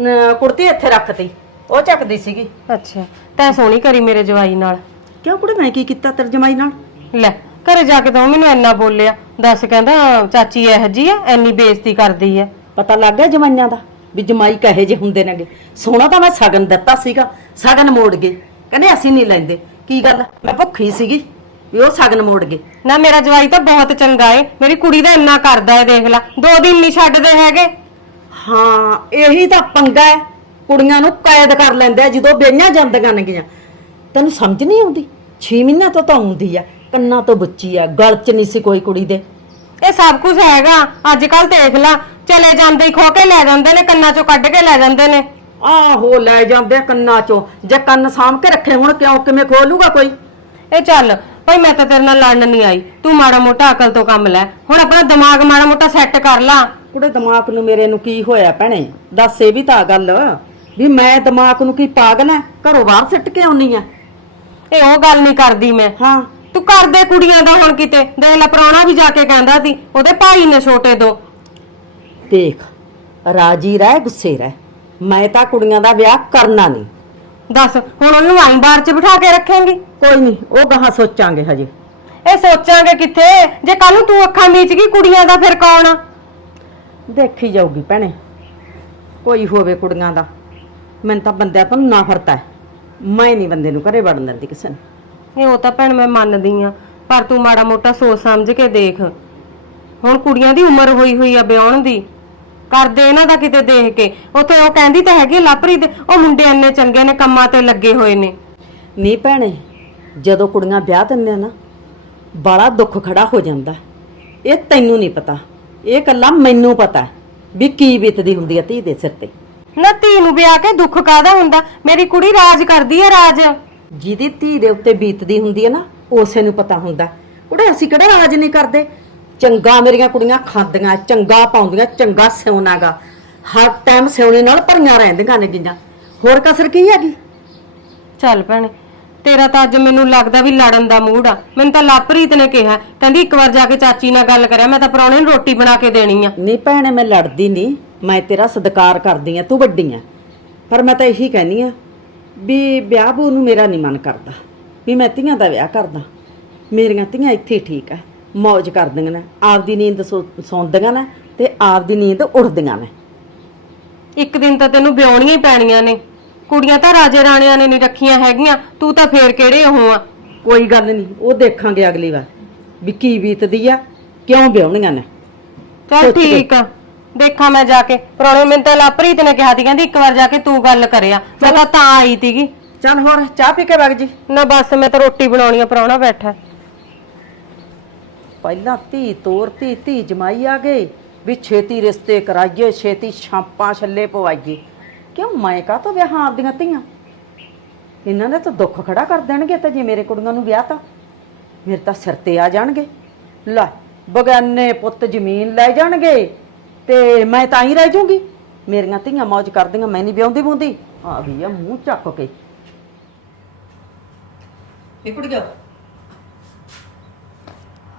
ਨ- ਕੁੜਤੀ ਇੱਥੇ ਰੱਖਤੀ ਉਹ ਚੱਕਦੀ ਸੀਗੀ। ਅੱਛਾ ਤੈਂ ਸੋਹਣੀ ਕਰੀ ਮੇਰੇ ਜਵਾਈ ਨਾਲ। ਕਿਉਂ ਕੁੜੇ ਮੈਂ ਕੀ ਕੀਤਾ ਤਰਜਮਾਈ ਨਾਲ? ਲੈ ਘਰੇ ਜਾ ਕੇ ਤਾਂ ਉਹ ਮੈਨੂੰ ਇੰਨਾ ਬੋਲਿਆ ਦੱਸ ਕਹਿੰਦਾ ਚਾਚੀ ਇਹ ਜੀ ਆ ਇੰਨੀ ਬੇਇੱਜ਼ਤੀ ਕਰਦੀ ਆ। ਪਤਾ ਲੱਗ ਗਿਆ ਜਮਾਈਆਂ ਦਾ। ਵੀ ਜਮਾਈ ਕਹੇ ਜੇ ਹੁੰਦੇ ਨੇਗੇ। ਸੋਨਾ ਤਾਂ ਮੈਂ ਸਗਨ ਦਿੱਤਾ ਸੀਗਾ ਸਗਨ ਮੋੜ ਗਏ। ਕਹਿੰਦੇ ਅਸੀਂ ਨਹੀਂ ਲੈਂਦੇ। ਕੀ ਗੱਲ? ਮੈਂ ਭੁੱਖੀ ਸੀਗੀ ਵੀ ਉਹ ਸਗਨ ਮੋੜ ਗਏ। ਨਾ ਮੇਰਾ ਜਵਾਈ ਤਾਂ ਬਹੁਤ ਚੰਗਾ ਏ। ਮੇਰੀ ਕੁੜੀ ਦਾ ਇੰਨਾ ਕਰਦਾ ਏ ਦੇਖ ਲੈ। ਦੋ ਦਿਨ ਨਹੀਂ ਛੱਡਦੇ ਹੈਗੇ। ਹਾਂ ਇਹੀ ਤਾਂ ਪੰਗਾ ਹੈ ਕੁੜੀਆਂ ਨੂੰ ਕੈਦ ਕਰ ਲੈਂਦੇ ਆ ਜਦੋਂ ਵਿਆਹੀਆਂ ਜਾਂਦੀਆਂ ਨੇਗੀਆਂ। ਤੈਨੂੰ ਸਮਝ ਨਹੀਂ ਆਉਂਦੀ? 6 ਮਹੀਨਿਆਂ ਤੋਂ ਤਾਂ ਆਉਂਦੀ ਆ ਕੰਨਾਂ ਤੋਂ ਬੱਚੀ ਆ ਗਲ 'ਚ ਨਹੀਂ ਸੀ ਕੋਈ ਕੁੜੀ ਦੇ। ਇਹ ਸਭ ਕੁਝ ਹੈਗਾ। ਅੱਜ ਕੱਲ ਦੇਖ ਲੈ ਚਲੇ ਜਾਂਦੇ ਹੀ ਖੋ ਕੇ ਲੈ ਜਾਂਦੇ ਨੇ ਕੰਨਾਂ ਚੋਂ ਕੱਢ ਕੇ ਲੈ ਜਾਂਦੇ ਨੇ। ਆਹੋ ਲੈ ਜਾਂਦੇ ਆ ਕੰਨਾਂ 'ਚੋਂ। ਜੇ ਕੰਨ ਸਾਂਭ ਕੇ ਰੱਖੇ ਹੁਣ ਕਿਉਂ ਕਿਵੇਂ ਖੋਲੂਗਾ ਕੋਈ? ਇਹ ਚੱਲ ਭਾਈ ਮੈਂ ਤਾਂ ਤੇਰੇ ਨਾਲ ਲੜਨ ਨਹੀਂ ਆਈ। ਤੂੰ ਮਾੜਾ ਮੋਟਾ ਅਕਲ ਤੋਂ ਕੰਮ ਲੈ। ਹੁਣ ਆਪਣਾ ਦਿਮਾਗ ਮਾੜਾ ਮੋਟਾ ਸੈੱਟ ਕਰ ਲਾ। ਕੁੜੇ ਦਿਮਾਗ ਨੂੰ ਮੇਰੇ ਨੂੰ ਕੀ ਹੋਇਆ ਭੈਣੇ? ਦੱਸ ਇਹ ਵੀ ਤਾਂ ਗੱਲ। ਵੀ ਮੈਂ ਦਿਮਾਗ ਨੂੰ ਕੀ ਪਾਗਲ ਐ? ਘਰੋਂ ਬਾਹਰ ਸਿੱਟ ਕੇ ਆਉਣੀ ਆ। ਇਹ ਉਹ ਗੱਲ ਨਹੀਂ ਕਰਦੀ ਮੈਂ। ਹਾਂ। ਤੂੰ ਕਰਦੇ ਕੁੜੀਆਂ ਦਾ ਹੁਣ ਕਿਤੇ? ਦੇਖ ਲੈ ਪ੍ਰਾਹੁਣਾ ਵੀ ਜਾ ਕੇ ਕਹਿੰਦਾ ਸੀ ਉਹਦੇ ਭਾਈ ਨੇ ਛੋਟੇ ਦੋ। ਦੇਖ ਰਾਜੀ ਰਹਿ ਗੁੱਸੇ ਰਹਿ। ਮੈਂ ਤਾਂ ਕੁੜੀਆਂ ਦਾ ਵਿਆਹ ਕਰਨਾ ਨਹੀਂ। ਦੱਸ ਹੁਣ ਉਹਨੂੰ ਆਈ ਬਾਰ ਚ ਬਿਠਾ ਕੇ ਰੱਖੇਂਗੀ? ਕੋਈ ਨਹੀਂ ਉਹ ਗਾਹਾਂ ਸੋਚਾਂਗੇ ਹਜੇ। ਇਹ ਸੋਚਾਂਗੇ ਕਿੱਥੇ? ਜੇ ਕੱਲ ਨੂੰ ਤੂੰ ਅੱਖਾਂ ਮੀਚ ਗਈ ਕੁੜੀਆਂ ਦਾ ਫਿਰ ਕੌਣ ਆ? ਦੇਖੀ ਜਾਊਗੀ ਭੈਣੇ। ਕੋਈ ਹੋਵੇ ਕੁੜੀਆਂ ਦਾ। ਮੈਨੂੰ ਤਾਂ ਬੰਦਿਆਂ ਤੋਂ ਨਫ਼ਰਤ ਹੈ। ਮੈਂ ਨਹੀਂ ਬੰਦੇ ਨੂੰ ਘਰੇ ਵੜਨ ਦਿੰਦੀ ਕਿਸੇ ਨੂੰ। ਇਹ ਉਹ ਤਾਂ ਭੈਣ ਮੈਂ ਮੰਨਦੀ ਆ ਪਰ ਤੂੰ ਮਾੜਾ ਮੋਟਾ ਸੋਚ ਸਮਝ ਕੇ ਦੇਖ। ਹੁਣ ਕੁੜੀਆਂ ਦੀ ਉਮਰ ਹੋਈ ਹੋਈ ਆ ਵਿਆਹਣ ਦੀ। ਕਰਦੇ ਇਹਨਾਂ ਦਾ ਕਿਤੇ ਦੇਖ ਕੇ। ਉੱਥੇ ਉਹ ਕਹਿੰਦੀ ਤਾਂ ਹੈਗੀ ਲਾਪਰੀ ਦੇ ਉਹ ਮੁੰਡੇ ਇੰਨੇ ਚੰਗੇ ਨੇ ਕੰਮਾਂ ਤੇ ਲੱਗੇ ਹੋਏ ਨੇ। ਨਹੀਂ ਭੈਣੇ ਜਦੋਂ ਕੁੜੀਆਂ ਵਿਆਹ ਦਿੰਦੇ ਆ ਨਾ ਬੜਾ ਦੁੱਖ ਖੜਾ ਹੋ ਜਾਂਦਾ। ਇਹ ਤੈਨੂੰ ਨਹੀਂ ਪਤਾ। ਇਹ ਕੱਲਾ ਮੈਨੂੰ ਪਤਾ ਵੀ ਕੀ ਬੀਤਦੀ ਹੁੰਦੀ ਹੈ ਧੀ ਦੇ ਸਿਰ ਤੇ। ਨਾ ਧੀ ਨੂੰ ਵਿਆਹ ਕੇ ਦੁੱਖ ਕਾਦਾ ਹੁੰਦਾ? ਮੇਰੀ ਕੁੜੀ ਰਾਜ ਕਰਦੀ ਹੈ ਰਾਜ। ਜਿਹਦੀ ਧੀ ਦੇ ਉੱਤੇ ਬੀਤਦੀ ਹੁੰਦੀ ਹੈ ਨਾ ਉਸੇ ਨੂੰ ਪਤਾ ਹੁੰਦਾ। ਕੁੜੇ ਅਸੀਂ ਕਿਹੜਾ ਰਾਜ ਨਹੀਂ ਕਰਦੇ? ਚੰਗਾ ਮੇਰੀਆਂ ਕੁੜੀਆਂ ਖਾਂਦੀਆਂ ਚੰਗਾ ਪਾਉਂਦੀਆਂ ਚੰਗਾ ਸਿਉਣਾਗਾ। ਹਰ ਟਾਈਮ ਸਿਉਣੇ ਨਾਲ ਭਰੀਆਂ ਰਹਿੰਦੀਆਂ ਨੇ ਗੀਆਂ ਹੋਰ ਕਸਰ ਕੀ ਹੈਗੀ? ਚੱਲ ਭੈਣੇ ਤੇਰਾ ਤਾਂ ਅੱਜ ਮੈਨੂੰ ਲੱਗਦਾ ਵੀ ਲੜਨ ਦਾ ਮੂਡ ਆ। ਮੈਨੂੰ ਤਾਂ ਲਾਪਰੀਤ ਨੇ ਕਿਹਾ। ਕਹਿੰਦੀ ਇੱਕ ਵਾਰ ਜਾ ਕੇ ਚਾਚੀ ਨਾਲ ਗੱਲ ਕਰਿਆ ਮੈਂ ਤਾਂ ਪਰੌਣੇ ਨੂੰ ਰੋਟੀ ਬਣਾ ਕੇ ਦੇਣੀ ਆ। ਨਹੀਂ ਭੈਣੇ ਮੈਂ ਲੜਦੀ ਨਹੀਂ। ਮੈਂ ਤੇਰਾ ਸਤਿਕਾਰ ਕਰਦੀ ਆ ਤੂੰ ਵੱਡੀ ਆ। ਪਰ ਮੈਂ ਤਾਂ ਇਹੀ ਕਹਿੰਨੀ ਆ ਵੀ ਵਿਆਹ ਬੂ ਨੂੰ ਮੇਰਾ ਨਹੀਂ ਮਨ ਕਰਦਾ ਵੀ ਮੈਂ ਧੀਆਂ ਦਾ ਵਿਆਹ ਕਰਦਾ। ਮੇਰੀਆਂ ਧੀਆਂ ਇੱਥੇ ਹੀ ਠੀਕ ਆ ਮौज ਕਰਦੀਆਂ ਨੇ ਆਪਦੀ ਨੀਂਦ ਸੌਂਦੀਆਂ ਨੇ ਤੇ ਆਪਦੀ ਨੀਂਦ ਉੱਠਦੀਆਂ ਨੇ। ਇੱਕ ਦਿਨ ਤਾਂ ਤੈਨੂੰ ਵਿਆਹਣੀਆਂ ਹੀ ਪੈਣੀਆਂ ਨੇ ਕੁੜੀਆਂ ਤਾਂ ਰਾਜੇ ਰਾਣਿਆਂ ਨੇ ਨਹੀਂ ਰੱਖੀਆਂ ਹੈਗੀਆਂ ਤੂੰ ਤਾਂ ਫੇਰ ਕਿਹੜੇ ਉਹ ਆ? ਕੋਈ ਗੱਲ ਨਹੀਂ ਉਹ ਦੇਖਾਂਗੇ ਅਗਲੀ ਵਾਰ ਵੀ ਕੀ ਬੀਤਦੀ ਆ ਕਿਉਂ ਵਿਆਹਣੀਆਂ ਨੇ। ਚੱਲ। ਠੀਕ ਆ। ਦੇਖਾਂ ਮੈਂ ਜਾ ਕੇ। ਪਰੌਣੇ ਮੈਨੂੰ ਤਾਂ ਲਾਪਰੀਤ ਨੇ ਕਿਹਾ ਸੀ ਕਹਿੰਦੀ ਇੱਕ ਵਾਰ ਜਾ ਕੇ ਤੂੰ ਗੱਲ ਕਰਿਆ। ਮੈਂ ਤਾਂ ਤਾਂ ਆਈ ਤੀਗੀ ਚੱਲ ਹੋਰ ਚਾਹ ਪੀ ਕੇ ਵਗ ਜੀ। ਨਾ ਬਸ ਮੈਂ ਤਾਂ ਰੋਟੀ ਬਣਾਉਣੀ ਆ ਪਰੌਣਾ ਬੈਠਾ। ਹੈ। ਪਹਿਲਾਂ ਧੀ ਤੋਰਤੀ ਧੀ ਜਮਾਈ ਆ ਗਏ ਵੀ ਛੇਤੀ ਰਿਸ਼ਤੇ ਕਰਾਈਏ ਛੇਤੀ ਛਾਪਾਂ ਛੱਲੇ ਪਵਾਈਏ। ਕਿਉਂ ਮੈਂ ਕਾ ਤੋਂ ਵਿਆਹਾਂ ਆਪਦੀਆਂ ਧੀਆਂ? ਇਹਨਾਂ ਨੇ ਤਾਂ ਦੁੱਖ ਖੜਾ ਕਰ ਦੇਣਗੇ ਤੇ ਜੇ ਮੇਰੇ ਕੁੜੀਆਂ ਨੂੰ ਵਿਆਹ ਤਾਂ ਮੇਰੇ ਤਾਂ ਸਿਰ ਤੇ ਆ ਜਾਣਗੇ। ਲੈ ਬਗਾਨੇ ਪੁੱਤ ਜ਼ਮੀਨ ਲੈ ਜਾਣਗੇ ਤੇ ਮੈਂ ਤਾਂ ਹੀ ਰਹਿ ਜਾਊਂਗੀ। ਮੇਰੀਆਂ ਧੀਆਂ ਮौज ਕਰਦੀਆਂ ਮੈਂ ਨਹੀਂ ਵਿਆਉਂਦੀ ਬੁੰਦੀ ਆ ਵੀ ਆ ਮੂੰਹ ਚੱਕ ਕੇ। ਇਹ ਕੁੜੀਓ